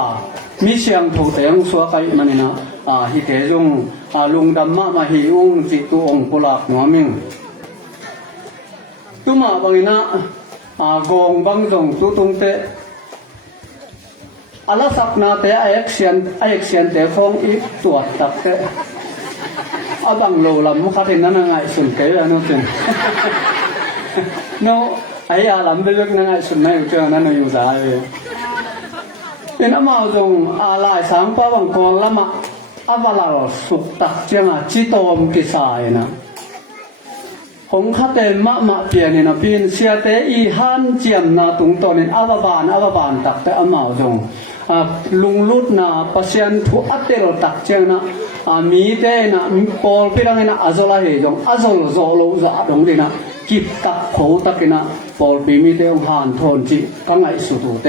มีเสียงถูกเตองสวะไก่มันนี่นะฮิเตจงลุงดำมาหิอุงจิตุองปุลากหัวมิงตุมาบางนะกองบางจงตุตุงเตอาลาสักนาเตไอเอ็กเซียนเตฟองอีกตัวตักเตบังโลลำมุขที่นั่นไงสุนเกยนั่นจึงโนไอ้อาลัมเบลึกนั่นไงสุนไม่เจอนั่นอยู่สายเป็นอามาจงอาลายสังปะวังกอนละมะอาบาลาสุกตักเจียงจิตอมกิสายนะหงคัดเตมาเปียนี่นะปีนเสียเตอีฮันเจียมนาตุงตอนินอาบานตักเตอามาจงลุงลุดนาปัสยันทุอัตเตโรตักเจียงนะ มีเตนะปอลเปรังนะอาจละเฮจงอาจลโซโลซาดงดินะกิบตักโคตักนะปอลปีมีเตงหานทนจิกังไงสุดเต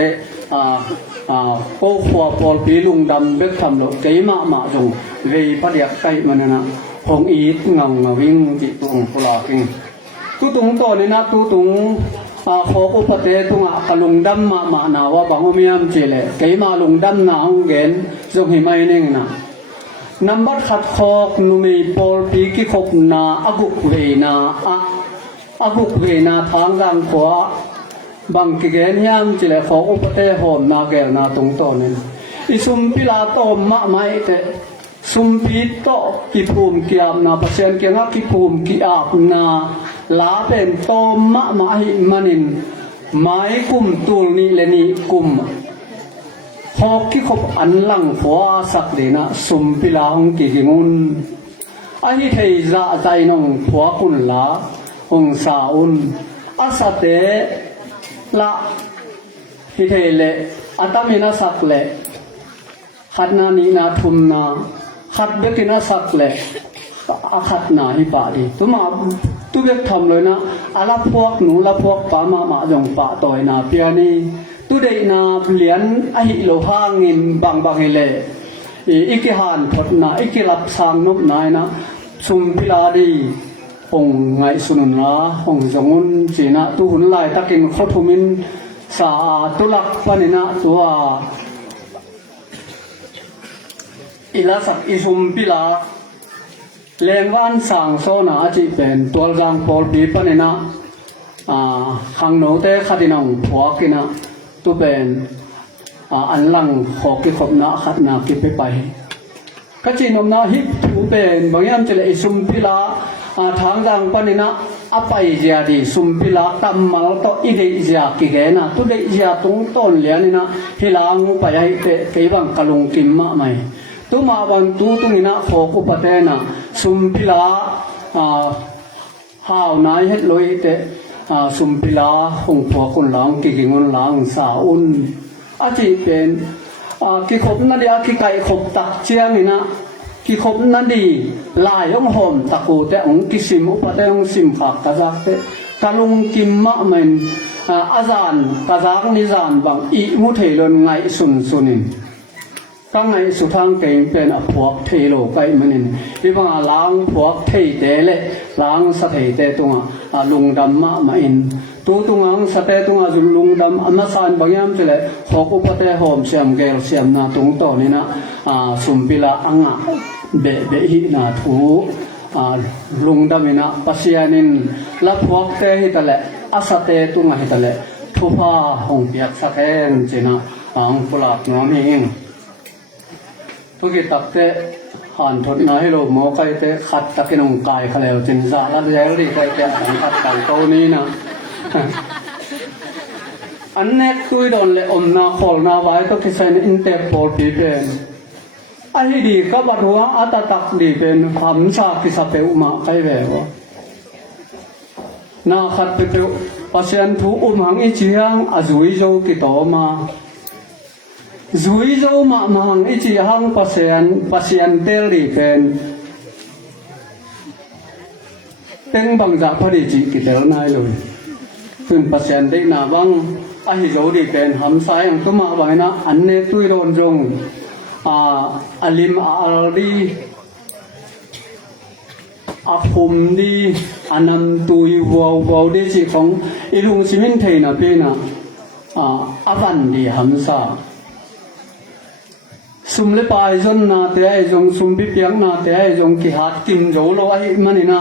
โอฟัวปอลปีลุงดำเบ็ดทำโลเกมามาจงเรียพัดยักไก่มันนะหงอีดเงาวิ่งจิตุงพลากิงตุตุงโตนี่นะตุตุงขออุปเทตุงกลุงดำมานาวบังมียมเจเลเกมาลุงดำนาองเกนจงหิไม่เน่งนะนับบัดขัดคอกนุมีปอลปีกิขบนาอกุกเวนาอกุกเวนาทางดังขวาบางกิเกนยามจิเลขออุปเทหอมนาเกลนาตรงโตนี่อิสุมพิลาโตมะไม่เตสุมพิโตกิภูมิกิอาบนาปัสยันเกียงกิภูมิกิอาบนาลาเป็นโตมะมาหิมันินไม้กุมตูลนี่เลนี่กุมหอกที่ขบอันหลังหัวสักเดนะสุมพิลาของกิงุนไอเทยะใจนองหัวกุนลาองสาอุนอาสเตละฮิเทเลอัตมินาสักเลขัดนานีนาทุมนาขัดเบกินาสักเลอาขัดนาฮิปาดีตุมาตุเบกทำเลยนะอาลาพวกหนูลาพวกปามาจงปะต่อยนาเปียนีตุเดนาเหรียญอหิโลหางินบางเฮเลอีกิหานทดนาอีกิรับสางนบนายนะสุมพิลาดีองไงสุนุนละองจงุนจีนะตุหุนลายตะกินขทุมินสาตุลักปนินะตัวอิลาสักอิสุมพิลาเลนวันสังโซนาจิเป็นตัวจังปอลปีปนินะขังโนเตขัดินองหัวกินะตุเป็นอันหลังขอกิขบนะขัดนากิไปก็จีนมนาฮิปตุเป็นบางอย่างจะเลยสุมพิลาทางจังปนินะอภัยเจียดีสุมพิลาตัมมาลโตอีเดียเจียกิเกนะตุเดียเจียตรงต้นเลียนี่นะฮิลางูไปให้เกบังกะลงกิมมาไหมตุมาวันตุตุงินะขอกุปเตนะสุมพิลาหาวนายเฮ็ดลอยเตสุมพิลาหงผัวคนหลังกิกิงนหลังสาอุนอาจีเป็นกิขบนั่นดีกิไก่ขบตักเชียงนี่นะกิขบนั่นดีลายยงหอมตะกูแต่องกิสิมอุปเตองสิมฝากกะจักเตกะลุงกิมมะเมนอาจารย์กะจักนิจานบังอิมุเทลนไงสุนินตั้งไงสุทางเก่งเป็นพวกเทโลไปมันนี่ที่ว่าล้างพวกเทเตเลล้างสะเทเตตรงลุงดำมะมาอินตัวตรงสะเตตรงจุลุงดำอันนั้นสานบางอย่างจะเลยขอกุปเตหอมเสียมเกลเสียมนาตรงต่อนี่นะสุมพิลาอังะเบหินาทูลุงดำนะปัสยานินละพวกเตหิตะเลอาสเตตรงหิตะเลทุพาหงเปียกสะเทนเจนะอังปุลากน้อมเองทุกิตักเตหันทดน้อยโลโมไกเตขัดตะกินองกายเขาแล้วจินซาลัดแล้วดีไกเตขันขัดต่างโตนี้นะอันเน็กตุยโดนเลยอมนาขอลนาไว้ตุกิเซนอินเตอร์โพลปีเป็นไอ้ดีก็บัดหัวอัตตักดีเป็นความชากิสเปอุมาไกเววนาขัดเปเปปัสยันทูหังอิจิยังอจุยโจกิโตมาจุยโจมาหังอิจิยังปัสยันเตลีเป็นเต็งบังจากพอดีจิกิเตลนายเลยซึ่งปัสยันได้นาบังไอ้โจดีเป็นหำสายอังตุมาไว้นะอันเนตุยโดนจงอาลิมอาลดีอาคุมดีอานัมตุยวาวเดจิของอิลุงซิมินเทนะเป็นอาวันดีหำสาสุมเลปายจนนาเตะจงสุมบิเปียงนาเตะจงกิหัดกิมโจโลไอ้มันนี่นะ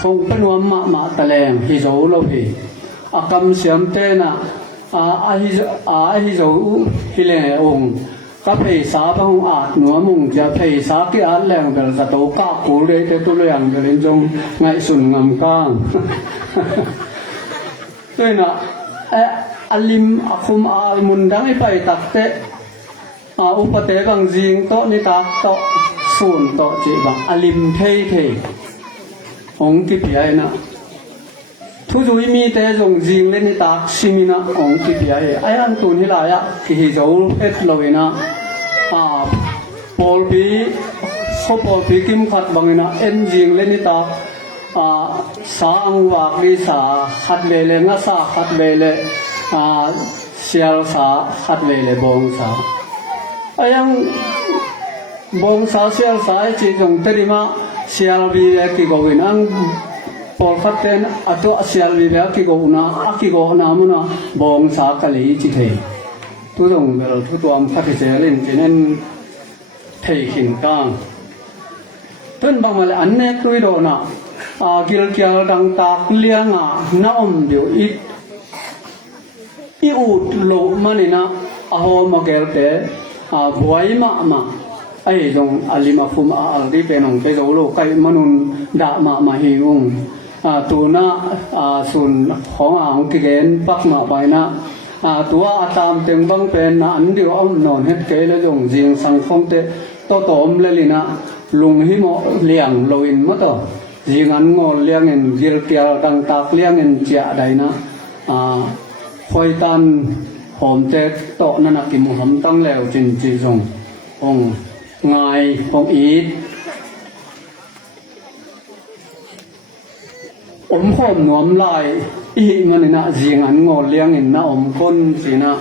คงเป็นว่ามาตะแลงฮิโจโลพีอากำเสียมเตนะฮิโจฮิเลองก็เพย์สาพงอาจหนัวมุงจะเพย์สากิอาแรงเบลจะโตก้ากูเลยแต่ตัวเลี้ยงเดินจงไงสุนงามก้างด้วยนะอัลลิมอาคุมอาลมุนดังไปตักเตอุปเตบังจิงโตนิตาโตส่วนโตจีบังอัลลิมเทองกิพิไอนะทุจุยมีแต่จงจิงเลนิตาซิมินะองกิพิไอไออันตุนฮิลายะกิฮิโจเอตโลเวนะปอลบี ko por pi kim khat bangina en jing leni ta sa ang wak ni sa khat le le nga sa khat le le sial sa khat le le bong sa ayang bong sa sial sa chi jong terima sial bi ki go win ang por khat ten ato sial bi ki go na ki go na mu na bong sa ka li chi the tu jong bel tu tuam khat se len chen thei khin kang tun bang mal an ne tui do na gil kyal dang tak lianga na dio i ut lo manina ho ma gel te buai ma ai dong alima fum al ri pe nong pe zo lo kai manun da ma hi ung tu na sun khong ang ki gen pak ma pai na tua atam teng bang pen na an dio om non het ke le jong jing sang phong te to tom le lina lung hi mo liang loin ma to jing an ngol liang en gil kyal dang tak liang en chia dai na khoi tan hom te to na na ki mu hom tang lew chin chi jong ong ngai ong eat khom nuam lai i ngani na jing an ngol liang en na kon sina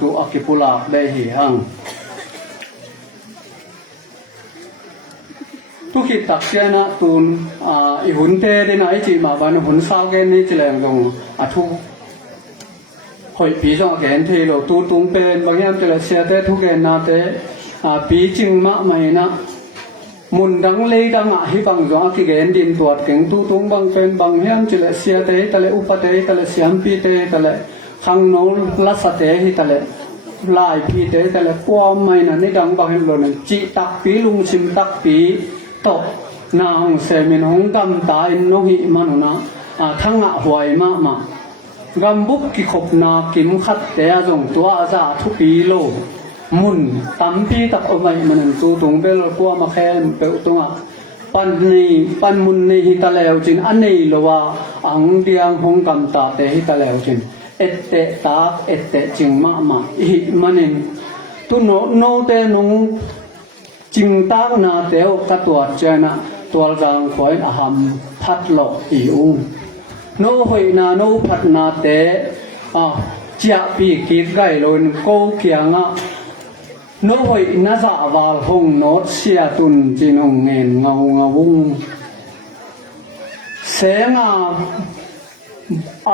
tu akipula dai hi hang tu ki tak sia na tun i hun te de na i chi ma ban hun sa gen ni chi leng dong thu hoi pi jong gen the lo tu tung pen bang yam te la sia te thu gen na te pi ching ma mai na mun dang le dang hi bang jong ki gen din tuat keng tu tung bang pen bang yam chi la sia te ta le upate ta le siam pi te ta le khang no la sa te hi ta le lai pi te ta le kwa mai na ni dang bang lo na chi tak pi lung sim tak pi to na hong se min hong gam ta in no hi manuna thanga huai ma gam buk ki khop na kim khat te jong tua za thu pi lo mun tam pi tak o mai manan tu tung bel kwa ma khem pe tunga pan mun ni hi ta lew chin an nei lo wa ang diang hong gam ta te hi ta lew chin ette tak ette ching ma hi manin tu no te nong ching tak na teo ka tua chana tual jang khoi aham phat lo i ung no hoi na no phat na te chia pi ki gai lon ko kianga no hoi na za wal hong not sia tun jinong ngen ngawung senga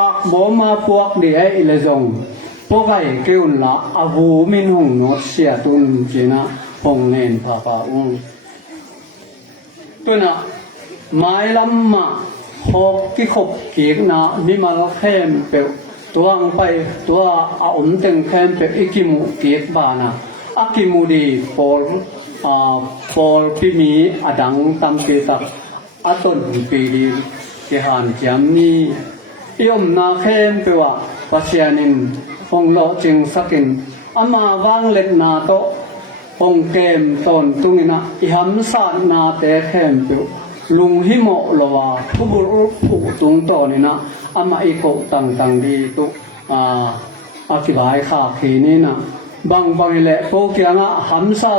ak boma puak di ai le jong po gai keun la avu min hong not sia tun jina hong nen pa ung tuna mai lam ma hok ki khop ki na ni mal khem pe tuang pai tua a teng khem pe ikimu ki ba na akimu di pol pi mi adang tam pe tak aton pi di ki han jam ni iom na khem pe wa pasianin hong lo ching sakin ama wang let na to hong kem ton tungina i ham sa na te khem pe lung hi mo lo wa thubul phu tung to ni na ama i ko tang di tu ki bai kha khi ni na bang le ko kya nga ham sa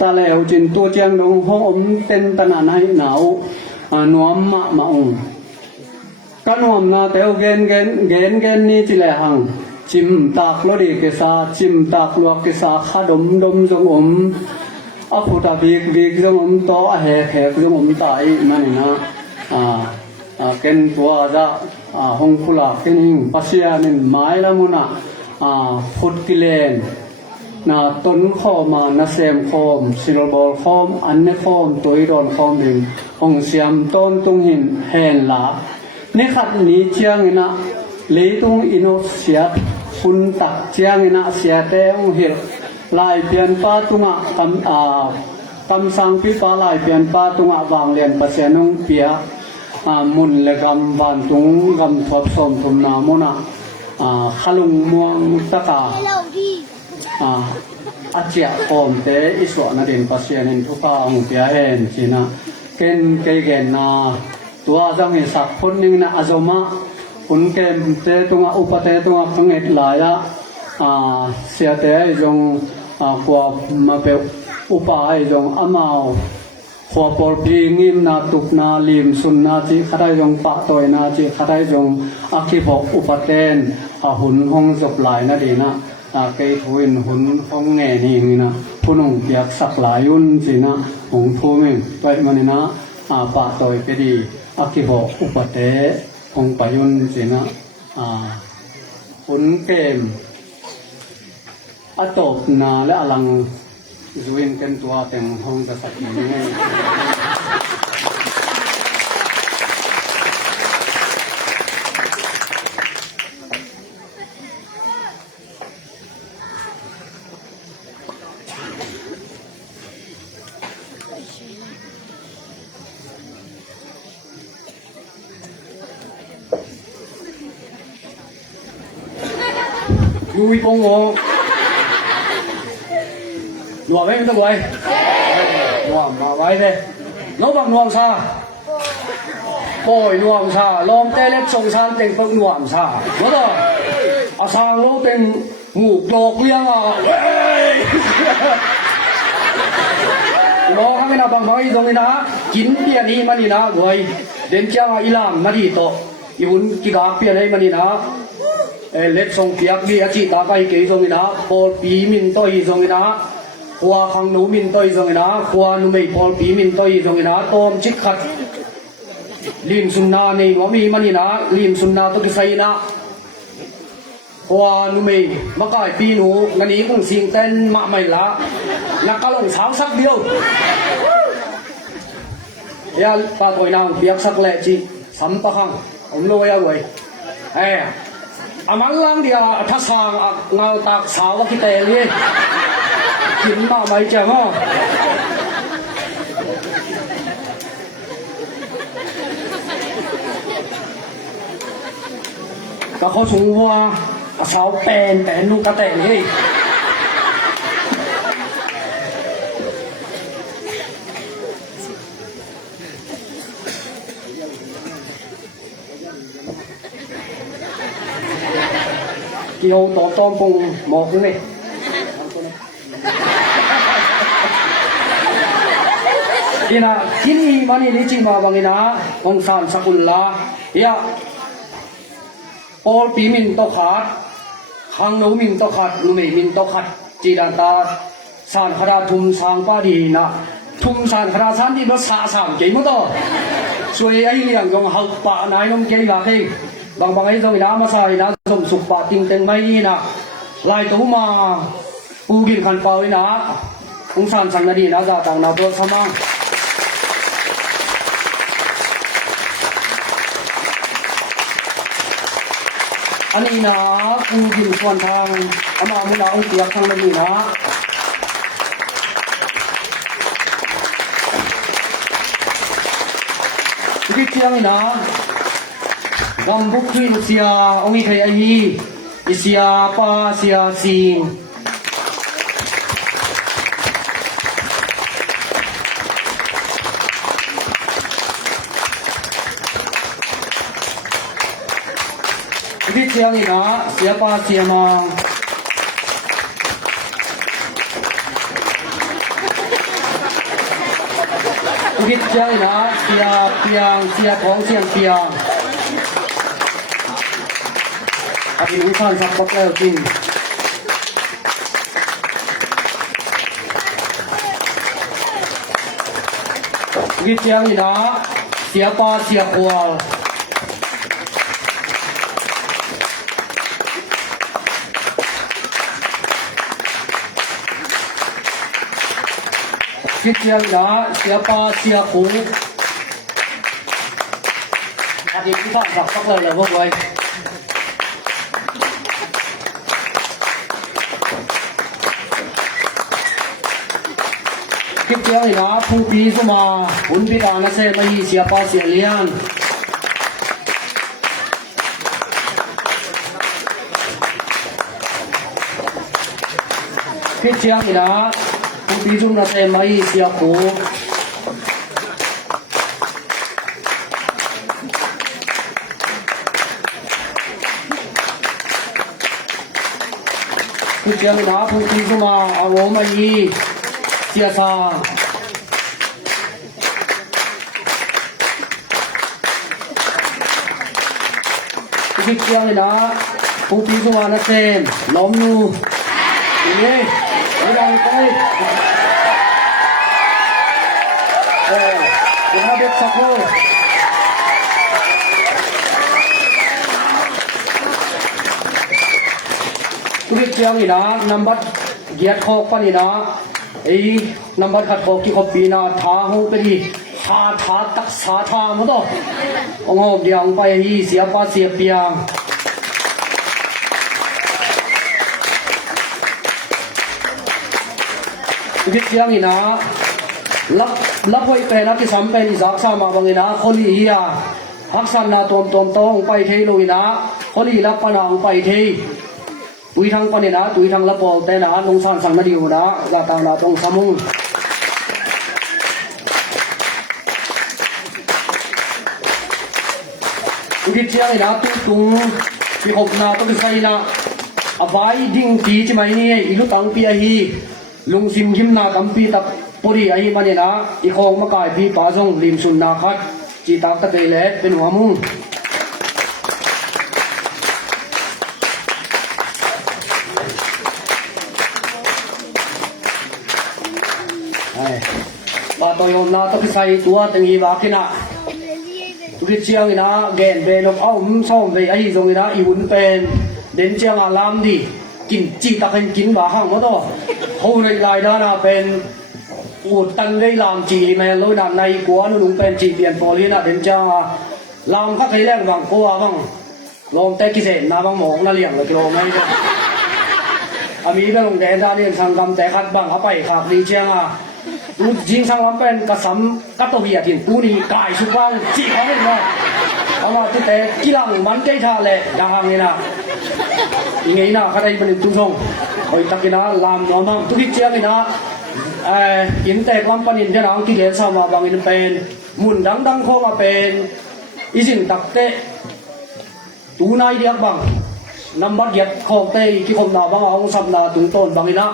ta le au chin tu chiang dong hong ten ta na nai nau nuam ma ung kanuam na teo gen ni chi le hang chim tak lo di ke sa chim tak lo ke sa kha dom jong aphuta bik jong to he jong tai nani na ken tua da hong khula kening pasianin mai lamuna phut kilen na ton khoma na sem khom silbol khom anne khom toiron khom ding hong siam ton tung hin hen la ni khat ni chiang ina leitung ino sia kun tak chiang ina sia te ong hil lai pian pa tunga kam sang pi pa lai pian pa tunga wang len pasianung pia mun le gam ban tung gam thop som thum na mona khalung muang taka achia khom te iswa na din pasianin thuka ong pia hen china ken gen na tua jang he sak phun ning na azoma kun kem te tunga upate tunga khanget la ya sia te jong kwa ma pe upa ai jong amao ขวปอลปีงิมนาตุกนาลิมสุนนาจิขดายจงปะตอยนาจิขดายจงอาคิบอกอุปเทนหุนห้องจบหลายนาดีนะเกยทุนหุนห้องแง่นี่นะผู้นงเปียกสักหลายยุนสินะหงทูมิงไปมันนะปะตอยไปดีอาคิบอกอุปเทหงปยุนสินะหุนเกมอตบนาและอลังZuin kan tua teng hong ta sak ni Lui bông ngô Nua mấy cái quay Nua mà quay đây Nó bằng nuông xa Bồi nuông xa Lom tê lết sông san tình phức nuông xa Nó đó sang lô tình ngủ đột liêng Nó kami na bang bang idong ina Kin pian hi manina Goy Den chang ilam na dito Ihun kikak pian hi manina Let song piak di achi ta kai kei song ina Pol pi min toi song ina Khoa khang nấu min toi song ina Khoa nu mei pol pi min toi song ina Tom chik khat Lim sunna nei ngomi manina Lim sunna to kisay ina Khoa nu mei makai pi nu Ngani kung sing ten ma mai la Nakalong sao sak dio Ya ta toi nang piak sak le chi Sampa khang Om lo ya goy Amang lang dia atasang ngau tak sawa kita ni. Kimma mai jango. Ka kho chung wa sao pen nu ka te ni. Kiau to tom pung mo ni Kina kini mani ni chi ma bangina ong san sakulla ya Pol pi min to khat khang no min to khat lu mei min to khat chi dan ta san khara thum sang pa di na thum san khara san di no sa sam ke mo to suai ai liang yong hau pa nai nom ke la ke bang bang ai dong ina ma sai na som suk pa ting teng mai na lai tu ma pu gin khan pau ina ong san sang na di na za tang na to samang ani na pu gin swan thang ama mu na ong tiak thang na di na ki chiang ina Gam buk twin sia ongi kay ai isia pa sia sing Di chiang ina sia pa sia mang Di chiang ina sia piang sia thong sia piang Abi usan sapot leo tin. Gitiang ina siapa kual. Gitiang ina siapa ku. Abi usan sapot leo boy. Kip tiang ina phu pi suma hun bi ta na se mai sia pa sia lian Kip tiang ina phu pi sum na se mai sia ko Kip tiang ina phu pi suma awo mai Sia sa คิดเรื่องเลยนะผู้ปีสุวรรณเซมล้มอยู่นี่ไม่ได้ไปเดี๋ยวเด็กสักครู่ทุกเรื่องนี่นะนับบัตรเกียรติขอกปนี่นะไอ้นับบัตรขัดขอกที่เขาปีนาท้าหูไปดีท้าตักษาทาหมดอ่ะองค์เดียงไปเสียป้าเสียเปียงทุกเรื่องนี่นะรับไว้เป็นนักที่สำเป็นอิสระสามาบางนะคนลีอ่ะฮักษณะตอมไปเทลุยนะคนลีรับปนังไปเทตุยทางปนินะตุยทางละปอแต่นะลงสันสังนาดีอยู่นะยาตางนาตรงสมุงทุกเรื่องนี่นะตุ้งปีหกนาตุ้งใส่นะอภัยดิ้งตีจะไม่เนี่ยอิลุตังปีฮีลุงซิมหิมนากัมปีตับปุริไอมันเนี่ยนะอีของมะกายพี่ป้าจงริมสุนนาคัดจีตากตะเกยเล็เป็นหัวมุงบาตอยนาตะพิไซตัวตึงอีบาคินะทุกเชียงนี่นะแกนเบลเอาซ่อมไปไอตรงนี้นะอีหุ่นเป็นเด่นเชียงอาลามดีกินจีตะเป็นกินบาห้างมาต่อเขาในรายด้านเป็นอุดตันได้ลามจีแม่รู้นำในกัวนุ่งเป็นจีเปลี่ยนโพลีนะเด่นเชียงลามข้าใครแรงบางกัวบ้างลมแต่กิเศษนาบางหมองน่าเลี้ยงเลยกิโลไม่ได้อามีก็ลงแดนด้านเลี้ยงทางกำแต่คัดบางเอาไปขับดีเชียงรู้จริงทางลำเป็นกระสำกัตโตเบียถิ่นกูนี่กายชุบบ้างจีเขาไม่มาเอามาที่แต่กีฬามันใจท่าเลยอย่างนี้นะยังไงนะเขาได้เป็นตุ้งทงคอยตะกินะลามน้องมั่งทุกที่เชียงนี่นะอินแต่ความปนินที่น้องที่เรียนสมาบางอินเป็นหมุนดังเข้ามาเป็นอีสินตักเตะตูนายเดียกบางนำบัดเหยียดของเตะที่คมนาบางเอาสับนาตุ้งต้นบางอินะ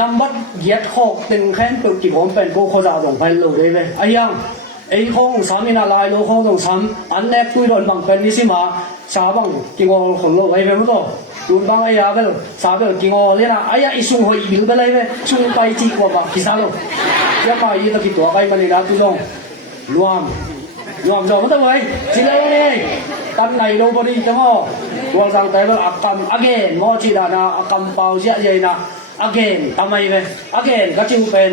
นำบัดเหยียดหอกตึงแค้นเปิดกี่ผมเป็นกูเขาจะเอาลงไปเลยเลยไอ้ยังไอ้ของสามีนาลายโลของตรงซ้ำอันแรกตุยโดนบังเป็นนิสิมาสาบังกิงอของโลไอ้เป็นมั้งตัวดูบังไอ้ยาเป็นสาเป็นกิงอเลยนะไอ้ยาอิสุงหอยบิวไปเลยเลยชุงไปจีกว่าบังกิซาโลยังมาอีตะกี้ตัวไปมันนี่นะตุลงรวมจอมันต้องไว้สิเลวนี่ตันไหนโลบริจังอ๋อตัวสังแต่เป็นอักกำ again มอจีดานะอักกำเปล่าเสียใหญ่นะ again ทำไมเว้ย again ก็จึงเป็น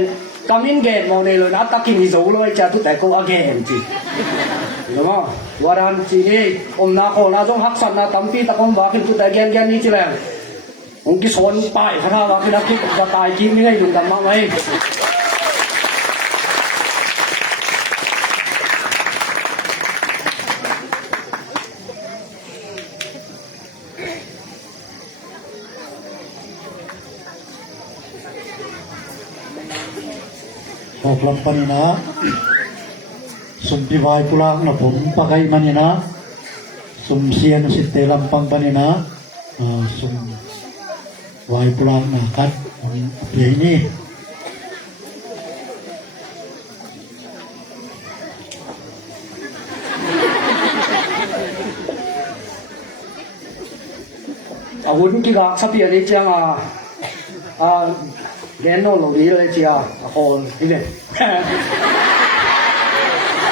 กำอินเกตมองในเลยนะตะกินที่สูงเลยจะทุกแต่ก็ again จีเห็นไหมว่าดันจีนี่นาโคนาจงฮักสันนาตั้มปีตะคมว่าขึ้นทุกแต่แกนนี้จีแรงองค์กิโซนป้ายคณะว่าขึ้นนักที่จะตายจีไม่ได้ดูกันมากไหมออกลำปันนะสมพิวายปุรังนะผมปะไกมันนะสมเสียนสิเตลำปังปันนะสมวายปุรังนะคัดเพลงนี้อาวุธกี่กะสับเปียได้จังแกนโน่ลงดีเลยจีอ่ะโอ้ยนี่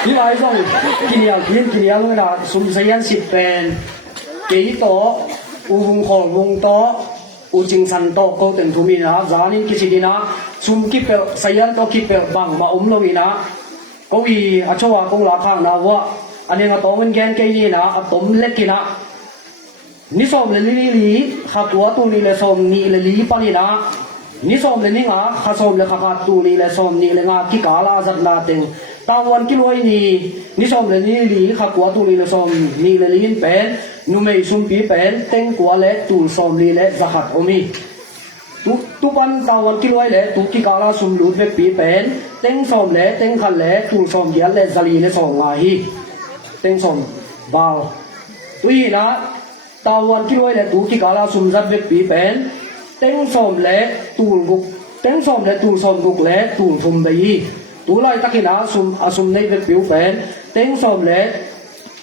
นี่ไอ้ส่งกินอย่างเลยนะสุ่มเสียนสิบเป็นกี่โตอุวงของวงโตอุจิงสันโตก็ถึงทุ่มีนะจานินกิสิดีนะสุ่มกิเปลเสียนโตกิเปลบังมาลงอีนะก็วีอาชวากงลาข้างนะว่าอันนี้ก็โตมันแกนกี่นี่นะอัตมเล็กกินะนี่ส่งเลยลีข้าตัวตัวนี้เลยส่งนี่เลยลีปานี่นะนี่ส่งเลยนี่งาข้าส่งเลยข้าตัวนี้เลยส่งนี่เลยงาที่กาลาจัดนาเต็งตาวันกิโลนี่ส่งเลยนี่ลีข้าตัวตัวนี้เลยส่งนี่เลยลีนเป็นนุ่มไม่สุ่มปีเป็นเต็งกัวเล็ตัวส่งนี่เลยจักรโอมีตุปันตาวันกิโลเลยตุที่กาลาสุ่มลุดเวปีเป็นเต็งส่งเลยเต็งขันเลยตัวส่งเดียร์เลยจะลีเลยส่งมาฮีเต็งส่งเบาตุยนะตาวันกิโลเลยตุที่กาลาสุ่มจัดเวปีเป็นเต็งส่งเลยตูนกุกเต็งส่งเลยตูนส่งกุกเลยตูนทุ่มไปยีตูไล่ตะกินาสุ่มในเวปีเป็นเต็งส่งเลย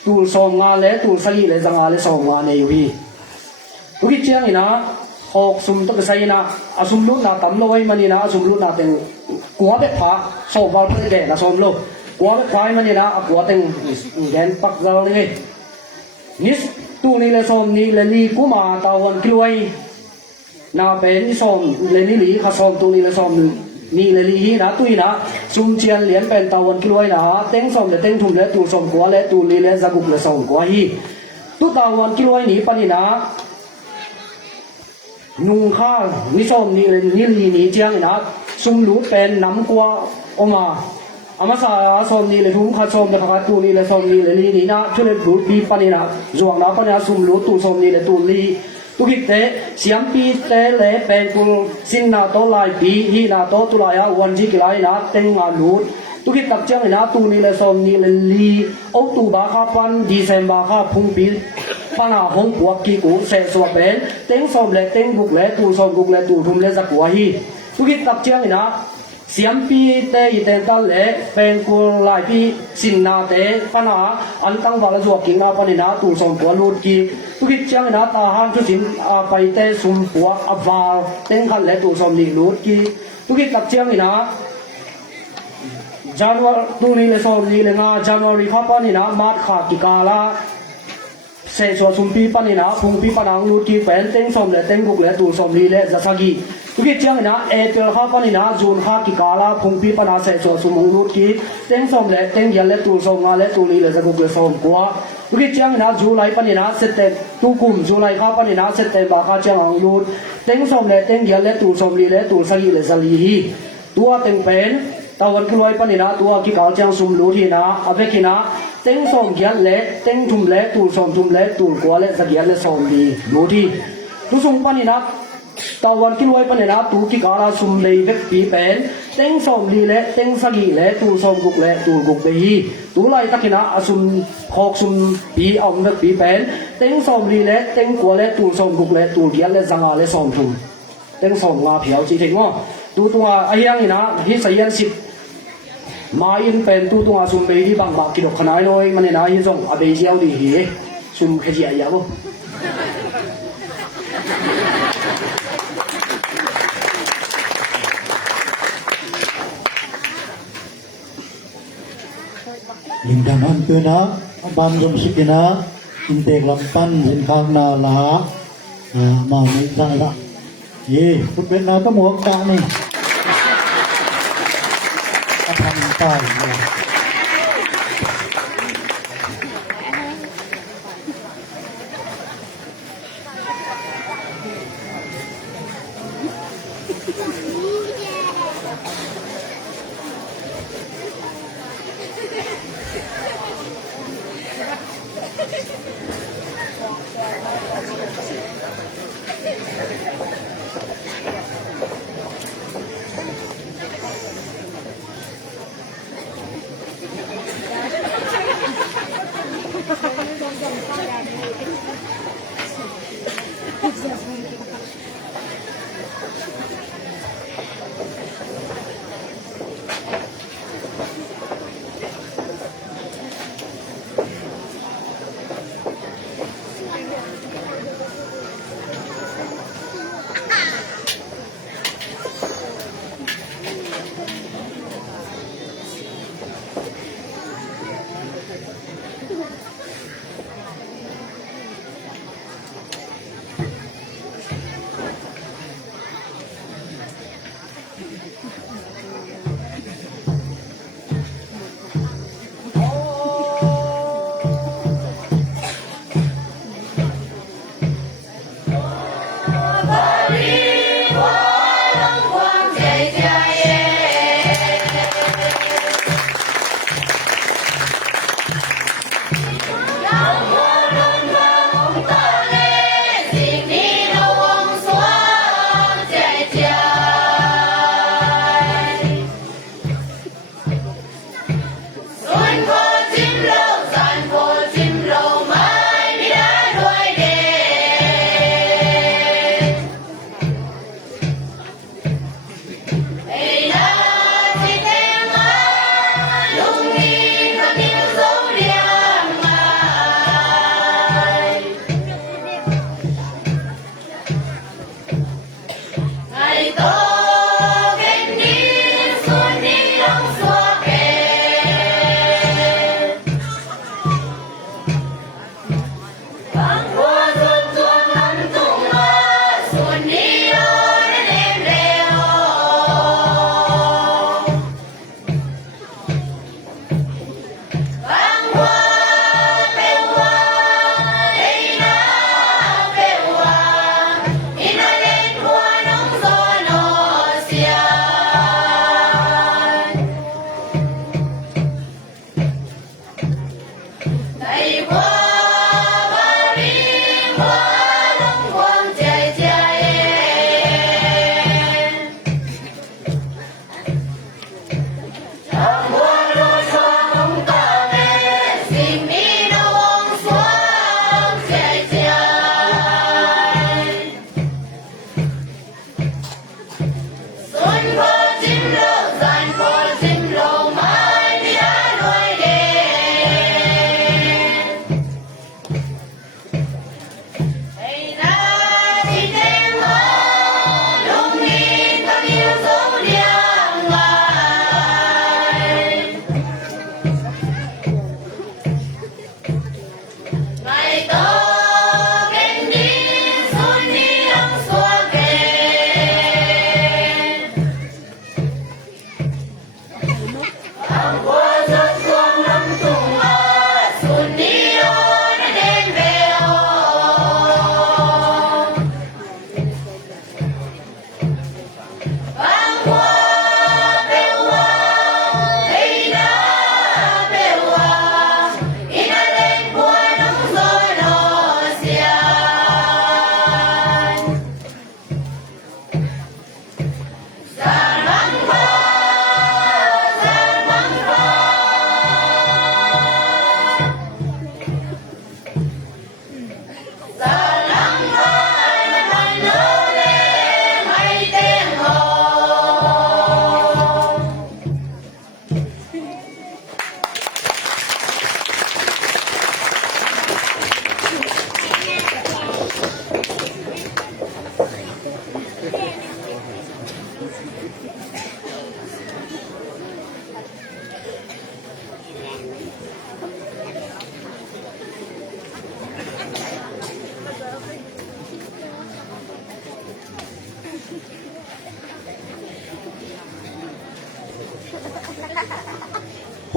ตูลสอมงาและตูลสลีและจังอาและสอมงาในอยู่ฮีตุกิเจียงนี่นะหอกซุมตะกไซนะอซุมลุนาตำโลไว้มันนี่นะอซุมลุนาเต็งกัวเบ็ดผาสอบวาลเพื่อแก่นะสอมโลกัวเบ็ดผามันนี่นะกัวเต็งแกนปักเรานี่นิสตูนี่เลยสอมนี่เลยลีกุมาตาวันกล้วยนาเป็นนี่สอมเลยนี่ลีข้าสอมตูนี่เลยสอมนี่เลยลีนะตุยนะซุมเจียนเหรียญเป็นตาวันกล้วยนะเต็งสอมเลยเต็งทุ่มเลยตูสอมกัวเลยตูนี่เลยจักุกเลยสอมกัวฮีตุตาวันกล้วยนี่ปนี่นะนุงข้าวิสมนี่เลยนี่ลีนี่เจียงนะซุมรูเป็นน้ำกัวออกมาอามาสาสมนี่เลยทุ่งข้าสมเลยข้าตูนี่เลยสมนี่เลยลีนี่นะช่วยรูดบีปนี่นะจวงนะปนี่นะซุมรูตูสมนี่เลยตูลีตุกิเตเสียมปีเตเลยเป็นกุลสินนาโตลายปีฮีนาโตตุลายาวันจิกลายนะเต็งงาลูดตุกิตักเจียงนะตูนี่เลยสมนี่เลยลีออกตูบาข้าปันดีเซมบาข้าพุ่งปีปนาหงปัวกีกูเสสวเป็นเต็งสมเลเต็งบุกเลตูสมบุกเลตูทุมเลจักหัวฮีตุกิตักเจียงนะเสียมปีเตยเตนตันเลเป็นกุลลายปีสินนาเตปนาอันตั้งวาลจวกิงนาปนินาตูสมปัวลูดกีตุกิเจียงนะตาหันทุสินไปเตสุมปัวอับวาลเต็งขันเลตูสมลีลูดกีตุกิตักเจียงนะจานวาตูนี่เลสมลีเลงาจานวารีข้าปนินามาดขากิกาลาเสสวสุมปีปนินาพุงปีปนังลูดกีเป็นเต็งสมเลเต็งบุกเลตูสมลีเลจัสกีตุกิเจียงนะเอเปลข้าปนินาจูนข้ากิกาลาพุงปีปนาเสสวสุมงลูดกีเต็งสมเลเต็งยันเลตูสมงาเลตูลีเลจักบุกเลสมกัวตุกิเจียงนะจูไลปนินาเสเตตุกุมจูไลข้าปนินาเสเตบาข้าเจียงอังลูดเต็งสมเลเต็งยันเลตูสมลีเลตูสลีเลซาลีฮีตัวเต็งเป็นตะวันกลวยปนินาตัวกิกาเจียงสุมลูทีนาอเวกินาเต็งสมยันเลเต็งทุมเลตูสมทุมเลตูกัวเลสักยันเลสมดีลูทีตุสุงปนินาตะวันกลวยปนินาตูกิกาลาสุมเลเวกปีเป็นเต็งสมลีเลเต็งสักีเลตูสมกุกเลตูกุกเบฮีตูไลตะกินาอสุมหอกสุมปีเอาเวกปีเป็นเต็งสมลีเลเต็งกัวเลตูสมกุกเลตูยันเลสังอาเลสมทุมเต็งสมงาเผียวจีถึงว่าตูตัวไอ้ยังนี่นะฮิสยันสิมาอินเป็นตู้ตัวซุมเบย์ที่บางบางกิโลขนาดน้อยมันเนี่ยนะยิ่งส่งอาเบย์เจ้าดีเหซุมขยี้ยาบ่ลิงดังนั้นคือนะบางยมสุกินะอินเตกลำปันสินค้านาลามาไม่ได้ละพุทธเป็นนาก็หมวกกะนี่ทำตายเลย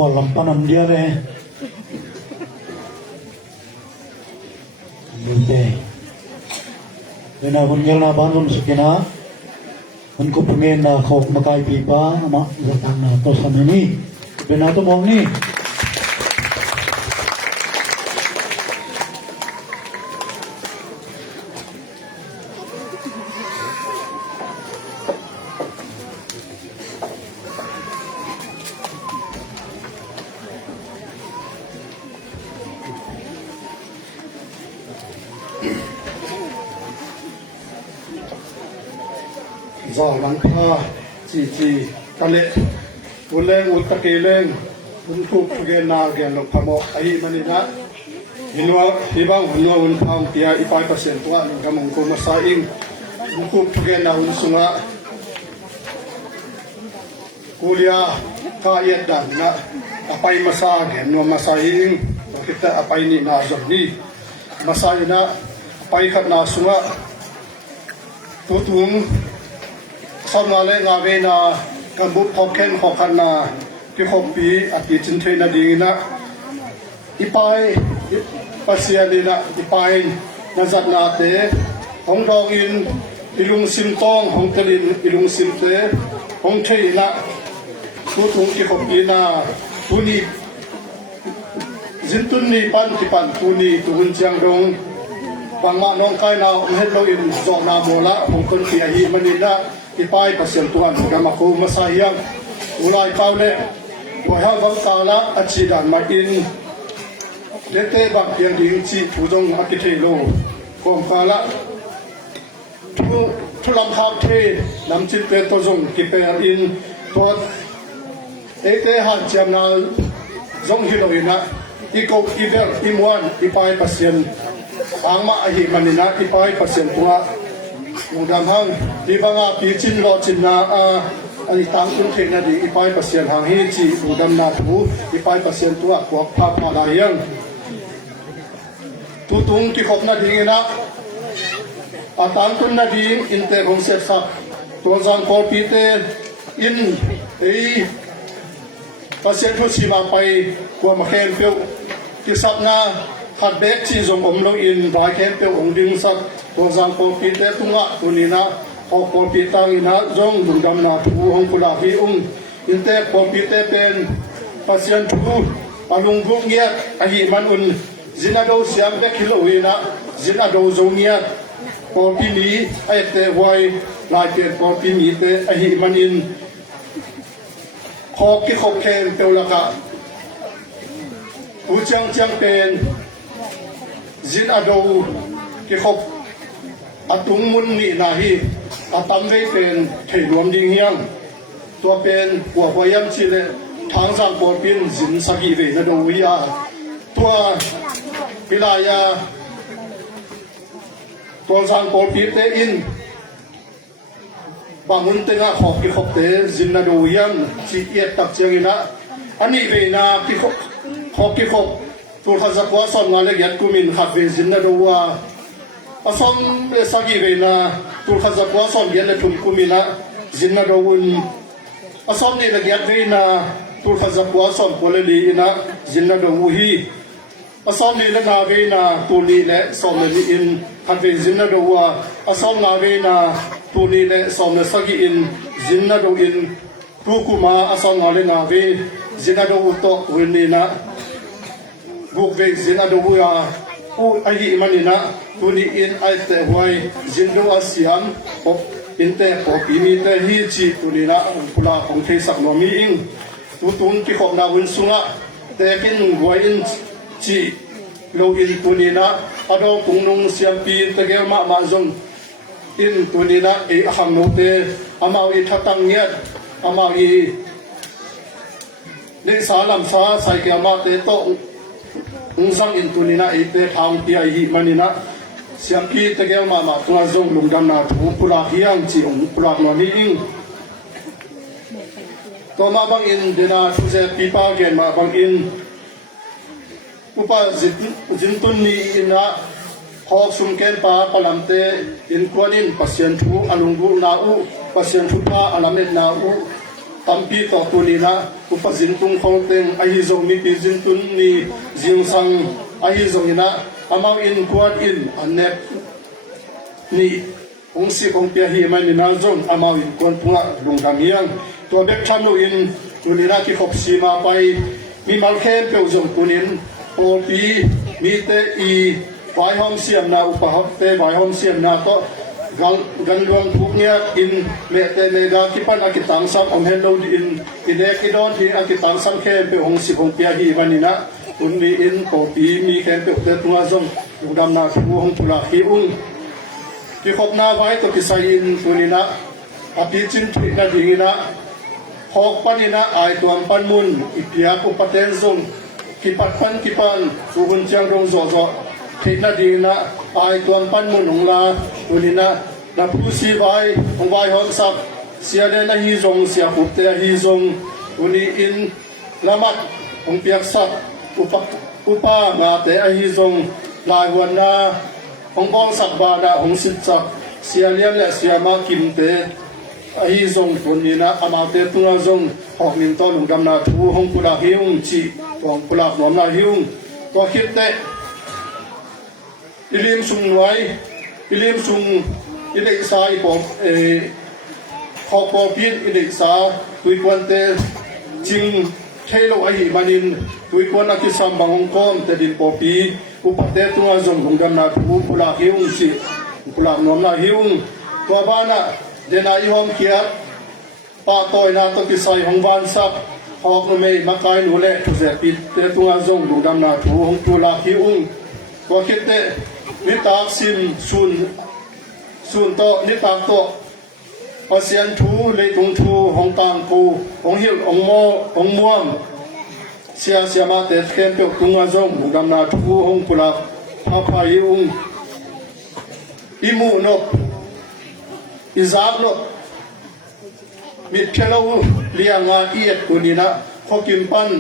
พอลำปานำเดียเลยดูเดเวลาคนเยลนาบ้านคนสุกินะมันก็pengen na khok makai pipa ama zatang na to sa ni benato mong ni Zong man pa chi kale uleng utakeleng untuk gen na gen lo phamo ai manina hinwa hibang hunwa un phang tia 5% tua gamong ko masaing untuk gen na un sunga kulia ka yedan na apai masa gen no masaing kita apai ni na jobni masayna apai khat na sunga tutung Samale ngave na kambu poken hokan na pihopi ati chinthei na dingina ipai pasiali na ipai na zatna te hong dong in ilung sim tong hong telin ilung sim te hong thei na tutung ki hopi na tuni jintun ni pan ki pan tuni tuhun chiang dong bangma nong kai na hello in zo na mola hong kon ki hi manila ipai persentuan gamako masayang ulai paule wahal bang tala achidan matin lete bang yang ding chi thujong akithelo kom kala thu lam khap the nam chin pe to jong ki pe in to ete han cham na jong hiloina iko iver imwan ipai percent angma ahi manina ipai persentua Mudam hang di banga picin lo cinna ani tang kun theng na di ipai pasien hang hi chi mudam na thu ipai pasien tua ko pha pha la yang tutung ki khop na ding na atang kun na ding inte hong se sa to jang ko pi te in ei pasien thu si ma pai ko ma khen pe ti sap na khat bek chi jong om lo in ba khen pe ong ding sak to jang ko pi te tunga tunina ko ko pi tang ina jong dum na thu hong kula hi inte ko pi te pen pasien thu alung gu ngia a hi man un zina do siam be kilo ina zina do zo ngia ko pi ni ai te wai la te ko pi ni te a hi man in ko ki ko ken pe la ka u chang pen zin ado ki khop atung mun ni na hi atam ve pen thei rwam ding hiang to pen kwa hwayam chi le thang sang por pin zin sagi ve na do ya to pilaya to sang por pi te in bangun tenga khop ki khop te zin na do hiang chi et tak chiang ina ani ve na ki khop ki khopตัวข้าศึกว่าสอนงานเล็กๆกูมินขัดเวจินนะดูว่าอาสมสักกี่เวนะตัวข้าศึกว่าสอนเย็นเลยทุนกูมินนะจินนะดูวุ่นอาสมนี่เล็กๆเวนะ tu fa zakwa som poleli ina zinna do uhi asom ni la na ve na tu ni le som ni in khan ve zinna do wa asom na ve na tu ni le som na sagi in zinna do in tu kuma asom na le na ve zinna do to win ni na buk ve zinna do wa o ai manina tu ni in ai te wai zindu asiam op inte po pimi te hi chi tu ni na pula ong the sak no mi ing tu tun ki khom na win sunga te kin wai in chi lo in tu ni na ado kung nung siam pi te gel ma zong in tu ni na e aham no te amau I thatang nyat amau I le salam sa sai ke ma te to ungsang in tu ni na e te phang pi ai hi manina siam pi te gel ma tua zong lung dam na thu pula hiang chi ong pula no ni ing to ma bang in de na thu se pi pa gen ma bang in upa jin tun ni ina hok sum ken pa palamte in kwanin pasien thu alungu na u pasien thu pa alamet na u tampi to tu ni na upa jin tung khong teng ai zong mi pi jin tun ni jing sang ai zong ina amau in kwat in anet ni ong si kong pia hi mai ni na zong amau in kon punga lung dam hiang to bek thanu in tu ni na ki khop si ma pai mi mal khem pe zong tunin o pi mi te I vai hom siam na upa hot te vai hom siam na to gan luang thuk nya in me te me ga ki pan akitang sam ong hello in ide ki don hi akitang sam khem pe ong si kong pia hi manina un ni in ko pi mi khem pe te tunga zong lu dam na thu hong pula hi ung ki khop na vai to ki sai in tunina api chin thi na dingina hok panina ai tuam pan mun ipia ko paten zong ki pat pan ki pan su hun chang rong zo zo thina dingina ai tuam pan mun ong la tunina na pu si vai ong vai hon sak sia le na hi zong sia pu te hi zong uni in lamat ong piak sak upa nga te a hi zong lai wan na ong bong sak ba na ong sit sak sia liam le sia ma kim te a hi zong tunina ama te tunga zong hok nin to lung dam na thu hong pula hiung chi tong pula nom na hiung to khit te ilim sung nuai ilim sung ile sa I pom khok po pin ile sa tui kwan te jing thelo a hi manin tui kwan ki sam bang kom te din po pi upate tunga zong lung dam na thu pula hiung chi pula nom na hiung to ba na de na I hom kia pa toy na to ki sai hong van sak hok no me makai nu le tu ze pi te tunga zong lung dam na thu hong pula hiung ko khit te ni tak sim sun to ni tak to pasian thu le tung thu hong tang ku hong hil ong mo ong muam sia ma te khem pe tunga zong lung dam na thu hong pula pha pha hiung imu no izab no mit khelo lianga iet kunina khokim pan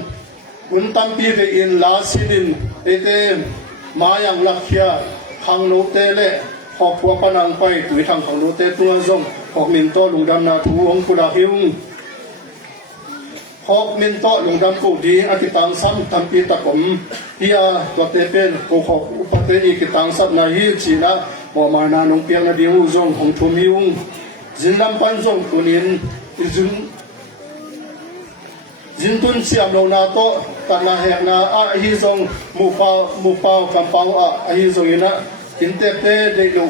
un tampi ve in la sinin ete mayang lakhya khang no te le khopwa panang pai tui thang khang no te tunga zong khok min to lung dam na thu ong pula hiung khok min to lung dam ko di akitang sam tampi takom tia to te pen ko khok upate I kitang sat na hi china bo ma na nong piang na diu zong hong thum hiung zinlam pan zong tunin zin tun siam lo na to ta na hek na a hi zong mu pao kam pao a hi zong ina in te te de lo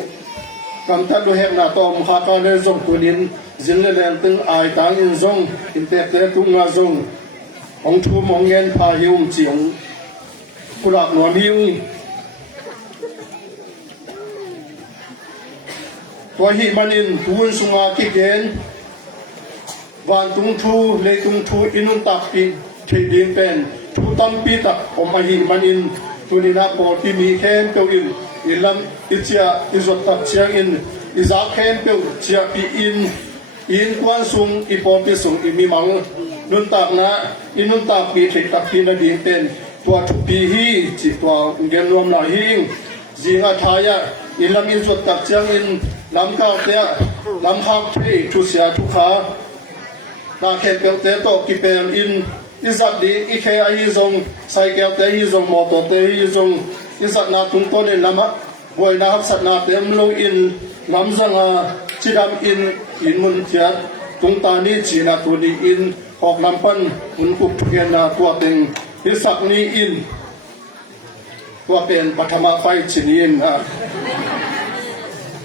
kam ta lo hek na to mu kha ka le zong tunin zin le len teng ai tang in zong in te te tu nga zong ong thu mong yen pha hiung chiang kulak no hiung tua hi manin tuun sunga ki gen van tung thu le tung thu inun tak pi thei din pen thu tam pi tak om hi manin tunina po ti mi khem pe in ilam ichia izot tak chiang in iza khem pe chia pi in kwan sung ipom pi sung imi mang nun tak na inun tak pi thei tak pi na din pen tua thu pi hi chi tua gen lom la hing zinga thaya ilam izot tak chiang in lam ka te lam khak thei thu sia thu kha na khem pe te to ki pel in izat di ikhe ai zong cycle te hi zong motor te hi zong izat na tung ton in lama boy na hap sat na te mlo in lam zanga chidam in mun tiat tung ta ni chi na tu ni in hok lam pan mun kup thugen na tua teng isak ni in tua pen pathama pai chinin ha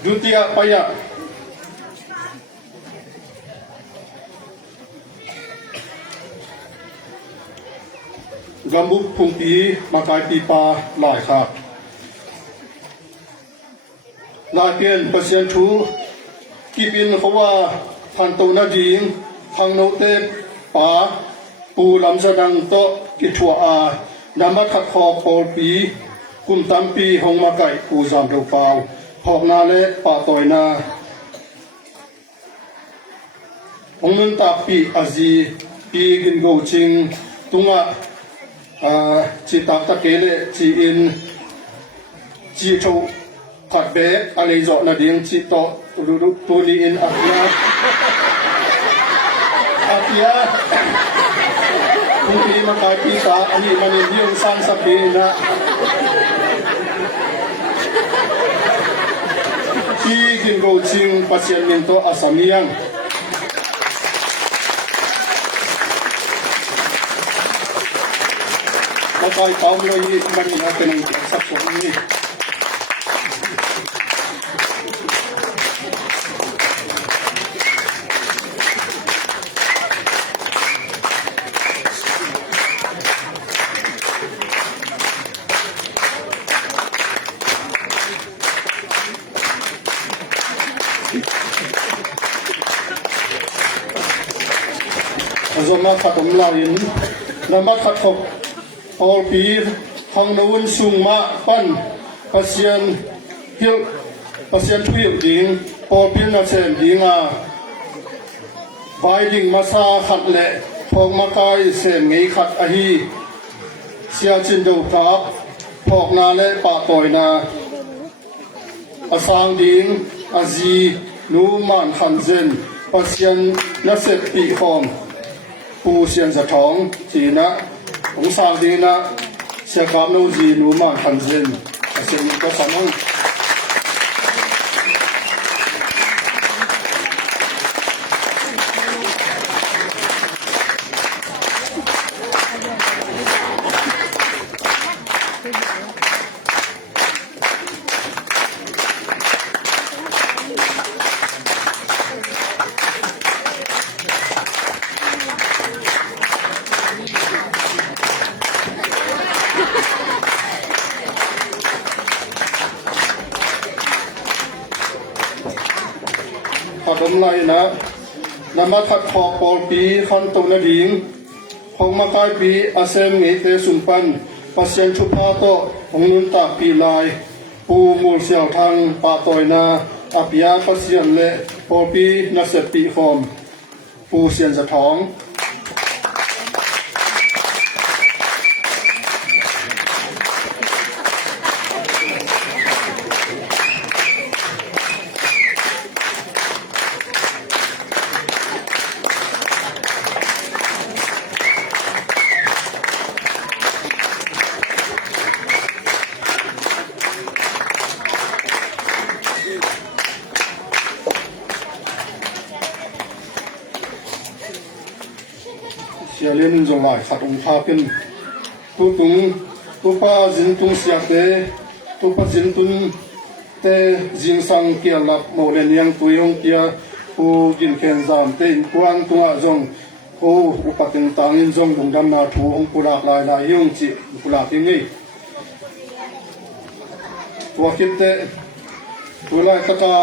dutia paya gambu phungpi makai pi pa lai kha lai pian pasien thu kipin khawa phan to na ding phang no te pa pu lam sadang to ki thua a namat khat kho pol pi kum tam pi hong makai pu zam do pau hok na le pa toy na hong nun ta pi azi pi gin go ching tunga chi tak ta kele chi in chi tho phat be ale zo na ding chi to tu ni in apia pi ma ka pi ta ani mani yong san sa pe na pi gin go ching pasien min to asamiang makai taum lo yi mani na tenang sap so ni azoma khatom lawin namat khathop all pi hang nawun sung ma pan pasien hil pasien thuil ding all pi na chen dinga vai ding masa khat le phok makai sem ngei khat a hi sia chin do thap phok na le pa toy na asang ding azi nu man khan zen pasien na set pi khom pu sian za thong chi na ong sang di na sia kam no ji nu man khan zen asen ko samong khadom lai na namat khat kho pol pi khon to na ding hong ma kai pi asem nge te sun pan pasien thu pa to hong nun ta pi lai pu mul siao thang pa toy na apia pasien le pol pi na se pi khom pu sian za thong sia len zo lai khat ong tha pen tu tung tu pa jin tung sia te tu pa jin tun te jing sang kia lap mo len yang tu yong kia pu gin khen zam te in kuang tunga zong ko upatin tangin zong dung dam na thu ong pulak lai na yong chi pulak ti ngi tua kit te tu lai ta ka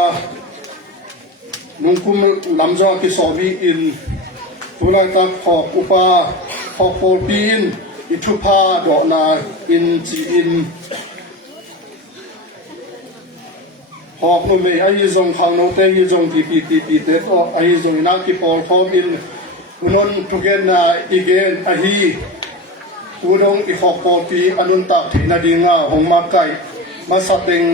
nung kum lam zo ki so bi in tulai ta khok upa khok pol pin ithupa do na in chi in hok mu me ai zong khang no te hi zong pi te ko ai zong na ki pol khom in unon thugen na igen a hi udong i khok pol pi anun ta thina dinga hong ma kai ma sa teng